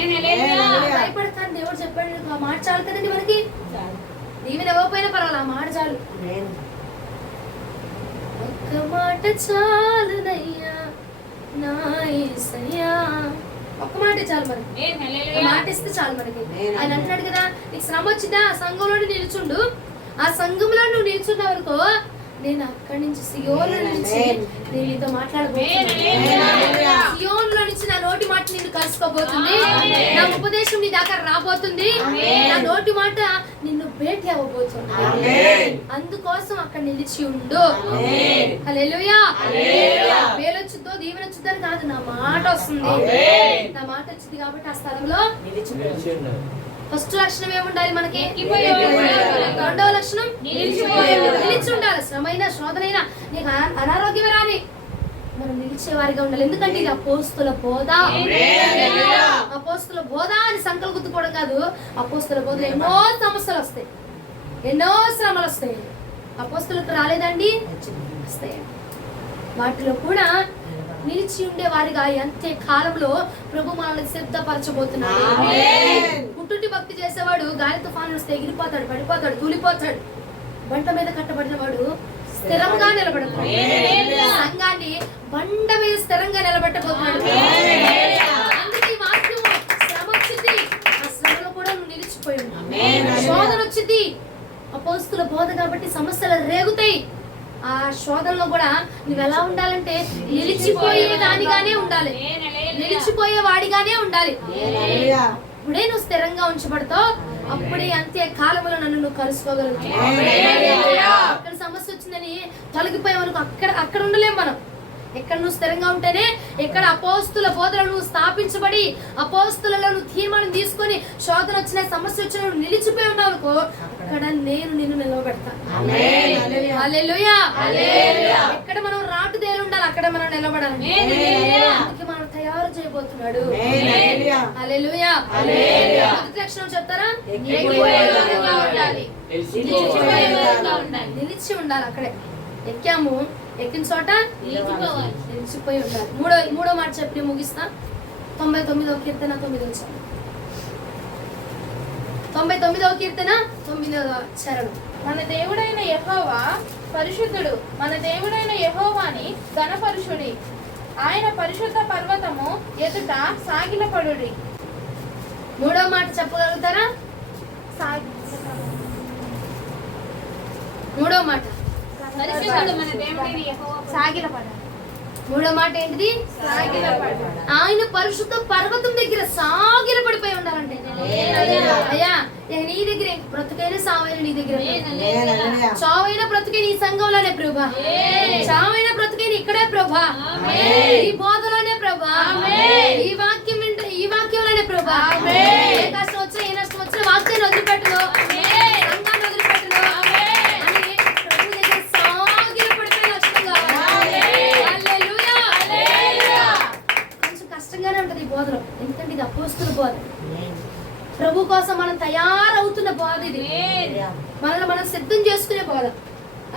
భయపడక అని దేవుడు చెప్పాడు. ఆ మాట చాలు కదండి మనకి. దీవెన ఇవ్వకపోయినా పర్వాలేదు, ఆ మాట చాలు. ఒక్క మాట చాలునయ్యా నా యేసయ్యా, ఒక్క మాట చాలు మనకి, మాట ఇస్తే చాలు మనకి. ఆయన అంటున్నాడు కదా, నీకు శ్రమ వచ్చిందా ఆ సంఘంలో నిల్చుండు, ఆ సంఘంలో నువ్వు నిల్చున్నావు అనుకో, నేను అక్కడి నుంచి సియోనులో నుంచి నేను నీతో మాట్లాడబోతున్నాను. సియోనులో నుంచి నా నోటి మాట నిన్ను కలుసుకోబోతుంది, నా ఉపదేశం నీ దాకా రాబోతుంది, నా నోటి మాట నిన్ను భేటీ అవ్వబోతుంది. అందుకోసం అక్కడ నిలిచి ఉండు. హల్లెలూయా. వేలొచ్చుతో దీవెన వచ్చుద్దని కాదు, నా మాట వస్తుంది, నా మాట వచ్చింది కాబట్టి ఆ స్థలంలో ఫస్ట్ లక్షణం ఏముండాలి మనకి? రెండవ లక్షణం నిలిచి ఉండాలి. శ్రమైన శోధనైనా నీకు అనారోగ్యమే రాని మనం నిలిచే వారిగా ఉండాలి. ఎందుకంటే ఇది అపోస్తుల బోధ. అపోస్తుల బోధ అని సంకల్పం గుర్తుకోవడం కాదు, అపోస్తుల బోధలో ఎన్నో సమస్యలు వస్తాయి, ఎన్నో శ్రమలు వస్తాయి. అపోస్తులకు రాలేదండి, వస్తాయి. వాటిలో కూడా నిలిచి ఉండే వారిగా అంతే కాలంలో ప్రభు మనల్ని సిద్ధపరచబోతున్నాడు. పుట్టుటి భక్తి చేసేవాడు గాలి తుఫాను వస్తే ఎగిరిపోతాడు, పడిపోతాడు, తూలిపోతాడు. బంట మీద కట్టబడిన వాడు స్థిరంగా నిలబడతాడు. సంఘాన్ని బండ మీద స్థిరంగా నిలబెట్టబోతున్నాడు. అందుకే ఈ వాక్యం శ్రమ వచ్చింది, ఆ శ్రమలో కూడా నువ్వు నిలిచిపోయి ఉన్నావు. శోధన వచ్చింది, అపోస్తుల బోధ కాబట్టి సమస్యలు రేగుతాయి. ఆ శోధనలో కూడా నువ్వు ఎలా ఉండాలంటే నిలిచిపోయే దానిగానే ఉండాలి, నిలిచిపోయే వాడిగానే ఉండాలి. అప్పుడే నువ్వు స్థిరంగా ఉంచబడతావు, అప్పుడే అంతే కాలంలో నన్ను నువ్వు కలుసుకోగలుగుతావు. అక్కడ సమస్య వచ్చిందని తొలగిపోయే వరకు అక్కడ ఉండలేం మనం. ఎక్కడ నువ్వు స్థిరంగా ఉంటేనే, ఎక్కడ అపోస్తుల బోధలో నువ్వు స్థాపించబడి అపోస్తులలో నువ్వు తీర్మానం తీసుకొని శోధన వచ్చిన సమస్య వచ్చిన నువ్వు నిలిచిపోయి ఉన్నావు అనుకో, అక్కడ నేను నిన్ను నిలబెడతాను. హల్లెలూయా. ఎక్కడ మనం రాటు దేలు ఉండాలి, అక్కడ మనం నిలబడాలి. అందుకే మనం తయారు చేయబోతున్నాడు. హల్లెలూయా. మొదటి లక్షణం చెప్తారా? నిలిచి ఉండాలి. అక్కడే ఎక్కాము, ఎక్కిన చోట నిలిచిపోయి ఉండాలి. మూడో మాట చెప్పి ముగిస్తా. 99వ కీర్తన 9వ చరణం. 99వ కీర్తన 9వ చరణం. మన దేవుడైన యెహోవా పరిశుద్ధుడు, మన దేవుడైన యెహోవాని ఘనపరుషుడి, ఆయన పరిశుద్ధ పర్వతము ఎదుట సాగిలపడుడి. మూడో మాట చెప్పగలుగుతారా? మూడో మాట మూడో మాట ఏంటిది? ఆయన పరిశుద్ధ పర్వతం దగ్గర సాగిల పడిపోయి ఉండాలంటే. అయ్యా నీ దగ్గర బ్రతుకైనా సావైన నీ దగ్గర, చావైన బ్రతుకే నీ సంఘంలోనే ప్రభా, చావైన బ్రతుకైన ఇక్కడే ప్రభా, ఈ బోధలోనే ప్రభా, ఈ వాక్యంలోనే ప్రభా. ఏ కష్టం వచ్చినా ఏ నష్టం వచ్చినా వాక్యాన్ని వదిలిపెట్టను, సంఘాన్ని వదిలిపెట్టను అని ప్రభు దగ్గర సాగిల పడిపోయిన లక్షణం కావాలి. కొంచెం కష్టంగానే ఉంటది ఈ బోధలో, ఎందుకంటే ఇది అపోస్తుల బోధ. ప్రభు కోసం మనం తయారవుతున్న బోధ ఇది, మనల్ని మనం సిద్ధం చేసుకునే బోధ.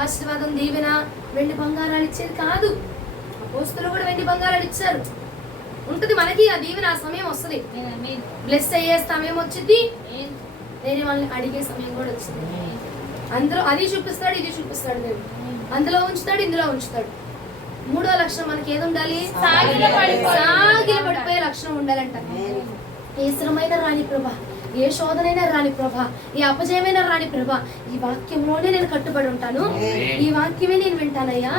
ఆశీర్వాదం, దీవెన, వెండి బంగారాలు ఇచ్చేది కాదు. అపోస్తులు కూడా వెండి బంగారాలు ఇచ్చారు. ఉంటది మనకి ఆ దీవెన, ఆ సమయం వస్తుంది. బ్లెస్ అయ్యే సమయం వచ్చింది, వేరే వాళ్ళని అడిగే సమయం కూడా వచ్చింది. అందులో అది చూపిస్తాడు, ఇది చూపిస్తాడు దేవుడు. అందులో ఉంచుతాడు, ఇందులో ఉంచుతాడు. మూడో లక్షణం మనకి ఏది ఉండాలి? సాగిల పడిపోయే లక్షణం ఉండాలంట. ఏ శ్రమైనా రాని ప్రభా, ఏ శోధనైనా రాని ప్రభా, ఏ అపజయమైనా రాని ప్రభా, ఈ వాక్యంలోనే నేను కట్టుబడి ఉంటాను, ఈ వాక్యమే నేను వింటానయ్యా.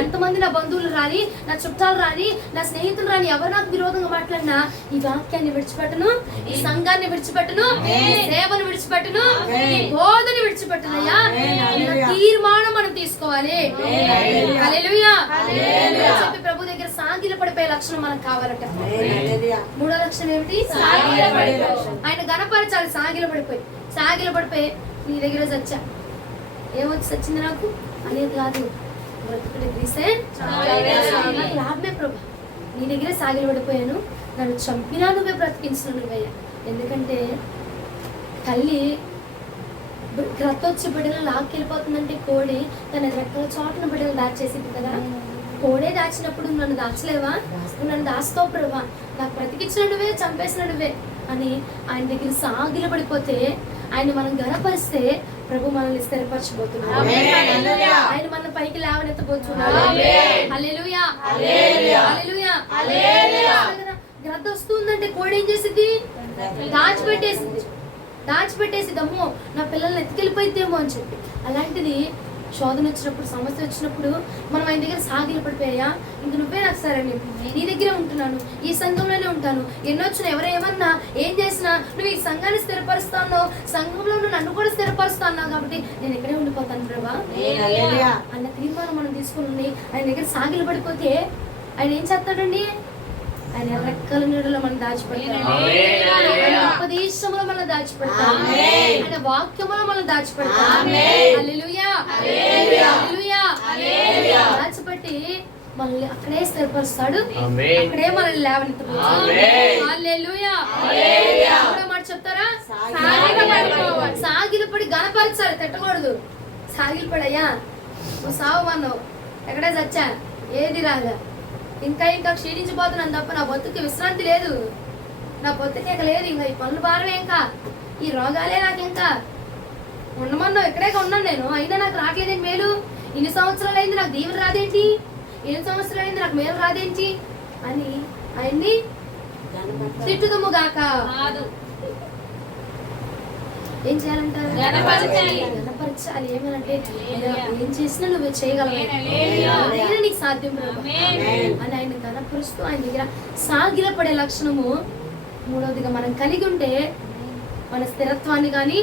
ఎంతమంది నా బంధువులు రాని, నా చుట్టాలు రాని, నా స్నేహితులు రాని, ఎవరు నాకు విరోధంగా మాట్లాడినా ఈ వాక్యాన్ని విడిచిపెట్టను, ఈ సంఘాన్ని విడిచిపెట్టను, ఈ సేవను విడిచిపెట్టను, ఈ బోధని విడిచిపెట్టనయ్యా. తీర్మానం మనం తీసుకోవాలి. హల్లెలూయా. చెప్పి ప్రభు దగ్గర సాగిల పడిపోయే లక్షణం మనకు కావాలట. మూడో లక్షణం ఏమిటి? ఆయన గణపరచాలి. సాగిల పడిపోయి నీ దగ్గర చచ్చా, ఏమొచ్చి చచ్చింది నాకు అనేది కాదు, బ్రతుకుడు తీసే నాకు లాభమే ప్రభా. నీ దగ్గరే సాగిల పడిపోయాను, నన్ను చంపినా నువ్వే బ్రతికించిన నువ్వయ్యా. ఎందుకంటే తల్లి గ్రత్తొచ్చి బిడ్డలు లాక్కెళ్ళిపోతుందంటే కోడి తన రెక్కల చోటన బిడ్డలు దాచేసింది కదా. కోడే దాచినప్పుడు నన్ను దాచలేవా? నువ్వు నన్ను దాస్తావు ప్రభా, నాకు బ్రతికించిన నువ్వే, చంపేసిన నువ్వే అని ఆయన దగ్గర సాగిల పడిపోతే, ఆయన మనం గణపరిస్తే ప్రభు మనల్ని స్థిరపరచబోతున్నాడు. ఆయన మన పైకి లేవనెత్తబోతున్నాడు. హల్లెలూయా. గ్రద్ద వస్తుందంటే కోడి ఏం చేసింది? దాచిపెట్టేసి దమ్మో నా పిల్లల్ని ఎత్తుకెళ్ళిపోయిద్దేమో అని చెప్పి. అలాంటిది శోధన వచ్చినప్పుడు, సమస్య వచ్చినప్పుడు మనం ఆయన దగ్గర సాగిల పడిపోయా, ఇంక నువ్వే నాకు సరే, నీ దగ్గరే ఉంటున్నాను, ఈ సంఘంలోనే ఉంటాను, ఎన్నొచ్చినా ఎవరేమన్నా ఏం చేసినా నువ్వు ఈ సంఘాన్ని స్థిరపరుస్తాను, సంఘంలో నన్ను కూడా స్థిరపరుస్తాను, కాబట్టి నేను ఇక్కడే ఉండిపోతాను ప్రభా అన్న తీర్మానం మనం తీసుకుని ఆయన దగ్గర సాగిల పడిపోతే ఆయన ఏం చేస్తాడండి? ఆయన రెక్కల నీడలో మనం దాచిపెడతాం, ఆయన ఉపదేశంలో మనం దాచిపెడతాం, ఆయన వాక్యములో మనం దాచిపెడతాం. హల్లెలూయా. దాచిపెట్టి మనల్ని అక్కడే స్థిరపరుస్తాడు, అక్కడే మనల్ని లేవనెత్తబోతాడు. హల్లెలూయా. మాట చెప్తారా? సాగిల పడి గణపరచాలి, తిట్టకూడదు. సాగిల పడి అయ్యా నువ్వు సావు అన్నావు, ఎక్కడే చచ్చా, ఏది రాగా, ఇంకా క్షీణించిపోతున్నాను తప్ప నా బతుకు విశ్రాంతి లేదు, నా బతుకు లేదు, ఇంకా ఈ పనులు భారమే, ఇంకా ఈ రోగాలే నాకు, ఇంకా ఉండమన్నావు, ఇక్కడే ఉన్నాను నేను, అయినా నాకు రావట్లేదేంటి మేలు? ఇన్ని సంవత్సరాలు అయింది నాకు దీవెన రాదేంటి? ఎన్ని సంవత్సరాలు అయింది నాకు మేలు రాదేంటి అని ఆయన్ని తిట్టుదము గాక. ఏం చేయాలంటారు? గణపరచాలి. ఏమనంటే ఏం చేసినా నువ్వు చేయగలవు, నీకు సాధ్యం అని ఆయన గణపరుస్తూ ఆయన దగ్గర సాగిల పడే లక్షణము. మూడవదిగా మనం కలిగి ఉంటే మన స్థిరత్వాన్ని కానీ,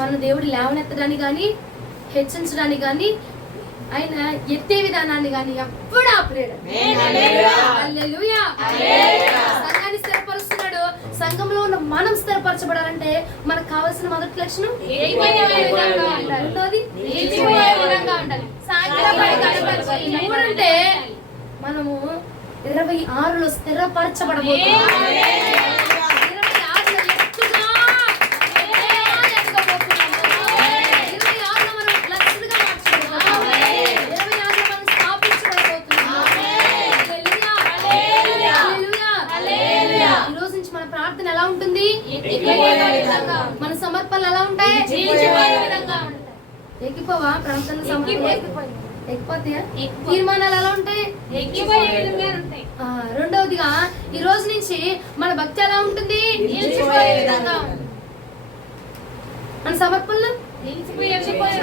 మన దేవుడు లేవనెత్తడాన్ని కానీ, హెచ్చరించడాన్ని కానీ, ఆయన ఎత్తే విధానాన్ని కానీ ఎప్పుడు ఆపలేడు. హల్లెలూయా. సంఘాన్ని స్థిరపరుస్తున్నాడు. సంఘంలో ఉన్న మనం స్థిరపరచబడాలంటే మనకు కావాల్సిన మొదటి లక్షణం అంటే మనము 26లో స్థిరపరచబడబోతున్నాం. మన సమర్పణలు ఎలా ఉంటాయి? ఎక్కిపోవా? ప్రార్థన ఎక్కిపోతాయా? తీర్మానాలు ఎలా ఉంటాయి? రెండవదిగా ఈ రోజు నుంచి మన భక్తి ఎలా ఉంటుంది? మన సమర్పణలు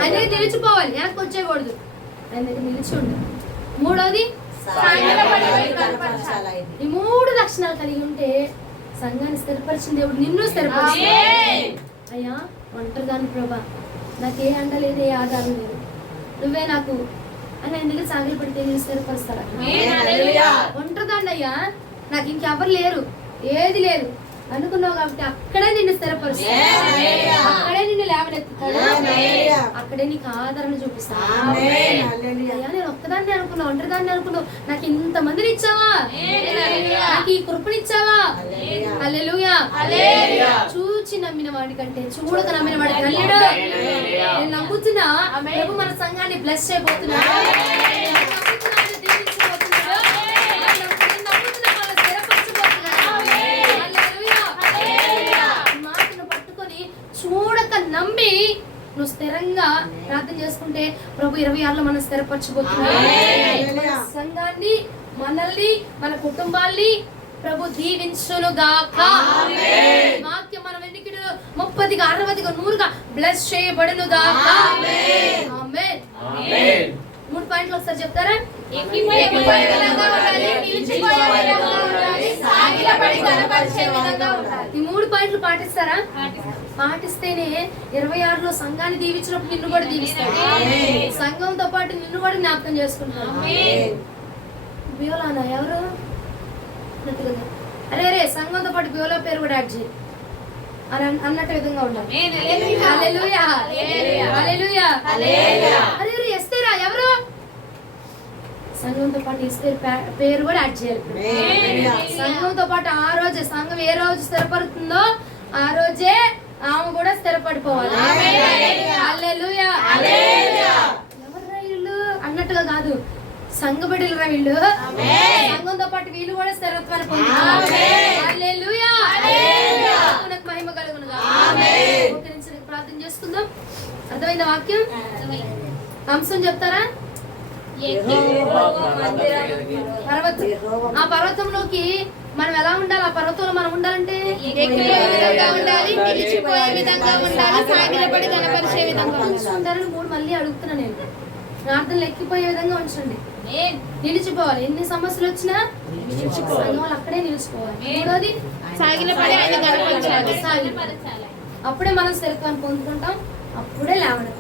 అనేది నిలిచిపోవాలి, వెనక్కి వచ్చేయకూడదు, ఆయన దగ్గర నిలిచి ఉండాలి. మూడవది ఈ 3 లక్షణాలు కలిగి ఉంటే సంఘాన్ని స్థిరపరిచిన దేవుడు నిన్ను స్థిరపరిచి. అయ్యా ఒంటరిదాన్ని ప్రభా, నాకే అండ లేదు, ఏ ఆధారం లేదు, నువ్వే నాకు అని ఆయన దగ్గర సాగిలు పడితే నేను స్థిరపరుస్తాడా? ఒంటరిదాన్ని అయ్యా, నాకు ఇంకెవరు లేరు, ఏది లేదు అనుకున్నావు కాబట్టి అక్కడే నిన్ను స్థిరపరుస్తాడు, అక్కడే నిన్ను లేవనెత్తుతాడు, అక్కడే నీకు ఆదరణ చూపిస్తాడు. అయ్యా నేను ఒక్కదాన్ని అనుకున్నావు, ఒంటరిదాన్ని అనుకున్నావు, నాకు ఇంతమందిని ఇచ్చావా, నాకు ఈ కృపనిచ్చావా? హల్లెలూయా. చూచి నమ్మిన వాడి కంటే చూడక నమ్మిన వాడికి నల్లుడు. నేను నమ్ముతున్నా ప్రభు మన సంఘాన్ని బ్లెస్ చేయబోతున్నా, ప్రభు 26లో మనం స్థిరపరచబోతున్నాం. సంఘాన్ని, మనల్ని, మన కుటుంబాల్ని ప్రభు దీవించునుగాక. వాక్యం మన వెన్నికిలో 30గా 60గా 100గా బ్లెస్ చేయబడునుగాక. ఆమేన్. 3 పాయింట్లు ఒకసారి చెప్తారా? ఎక్కిపోయే విధంగా ఉండాలి, నిలిచిపోయే విధంగా ఉండాలి, సాగిలపడి కనపరిచే విధంగా ఉండాలి. ఈ 3 పాయింట్లు పాటిస్తారా? పాటిస్తేనే 26లో సంఘాన్ని దీవించినప్పుడు నిన్ను కూడా దీవిస్తాడు. సంఘంతో పాటు నిన్ను కూడా జ్ఞాపకం చేసుకుంటాను. బియోలానా ఎవరు అరే అరే సంఘంతో పాటు బియోలా పేరు కూడా యాడ్ చేయి అని అన్నట్టు విధంగా ఉండాలి. హల్లెలూయా, హల్లెలూయా. అరే అరే ఎస్తేరా ఎవరు? సంఘంతో పాటు ఎస్తేర్ పేరు కూడా యాడ్ చేయాలి. సంఘంతో పాటు ఆ రోజే సంఘం ఏ రోజు స్థిరపడుతుందో ఆ రోజే ఆమె కూడా స్థిరపడిపోవాలి. హల్లెలూయా. ఎవర్రా వీళ్ళు అన్నట్టుగా కాదు, సంఘ బిడ్డలురా వీళ్ళు. సంఘంతో పాటు వీళ్ళు కూడా స్థిరత్వాన్ని పొందుతారు. హల్లెలూయా. దేవునికి మహిమ కలుగును గాక. ఒక నిమిషం ప్రార్థన చేసుకుందాం. అర్థమైందా వాక్యం? అంశం చెప్తారా? పర్వతం. ఆ పర్వతంలోకి మనం ఎలా ఉండాలి? ఆ పర్వతంలో మనం ఉండాలంటే ఎక్కిపోయే విధంగా ఉండాలి, నిలిచిపోయే విధంగా ఉండాలి, సాగిలపడి కనపరిచే విధంగా ఉంటారని 3 మళ్ళీ అడుగుతున్నా నేను. ప్రార్థనలు ఎక్కిపోయే విధంగా ఉంచండి. నిలిచిపోవాలి. ఎన్ని సమస్యలు వచ్చినా సంఘం అక్కడే నిలిచిపోవాలి. మూడోది సాగిలపడి ఆయన కనపరచాలి. అప్పుడే మనం స్థిరత్వాన్ని పొందుకుంటాం. అప్పుడే లేవడం.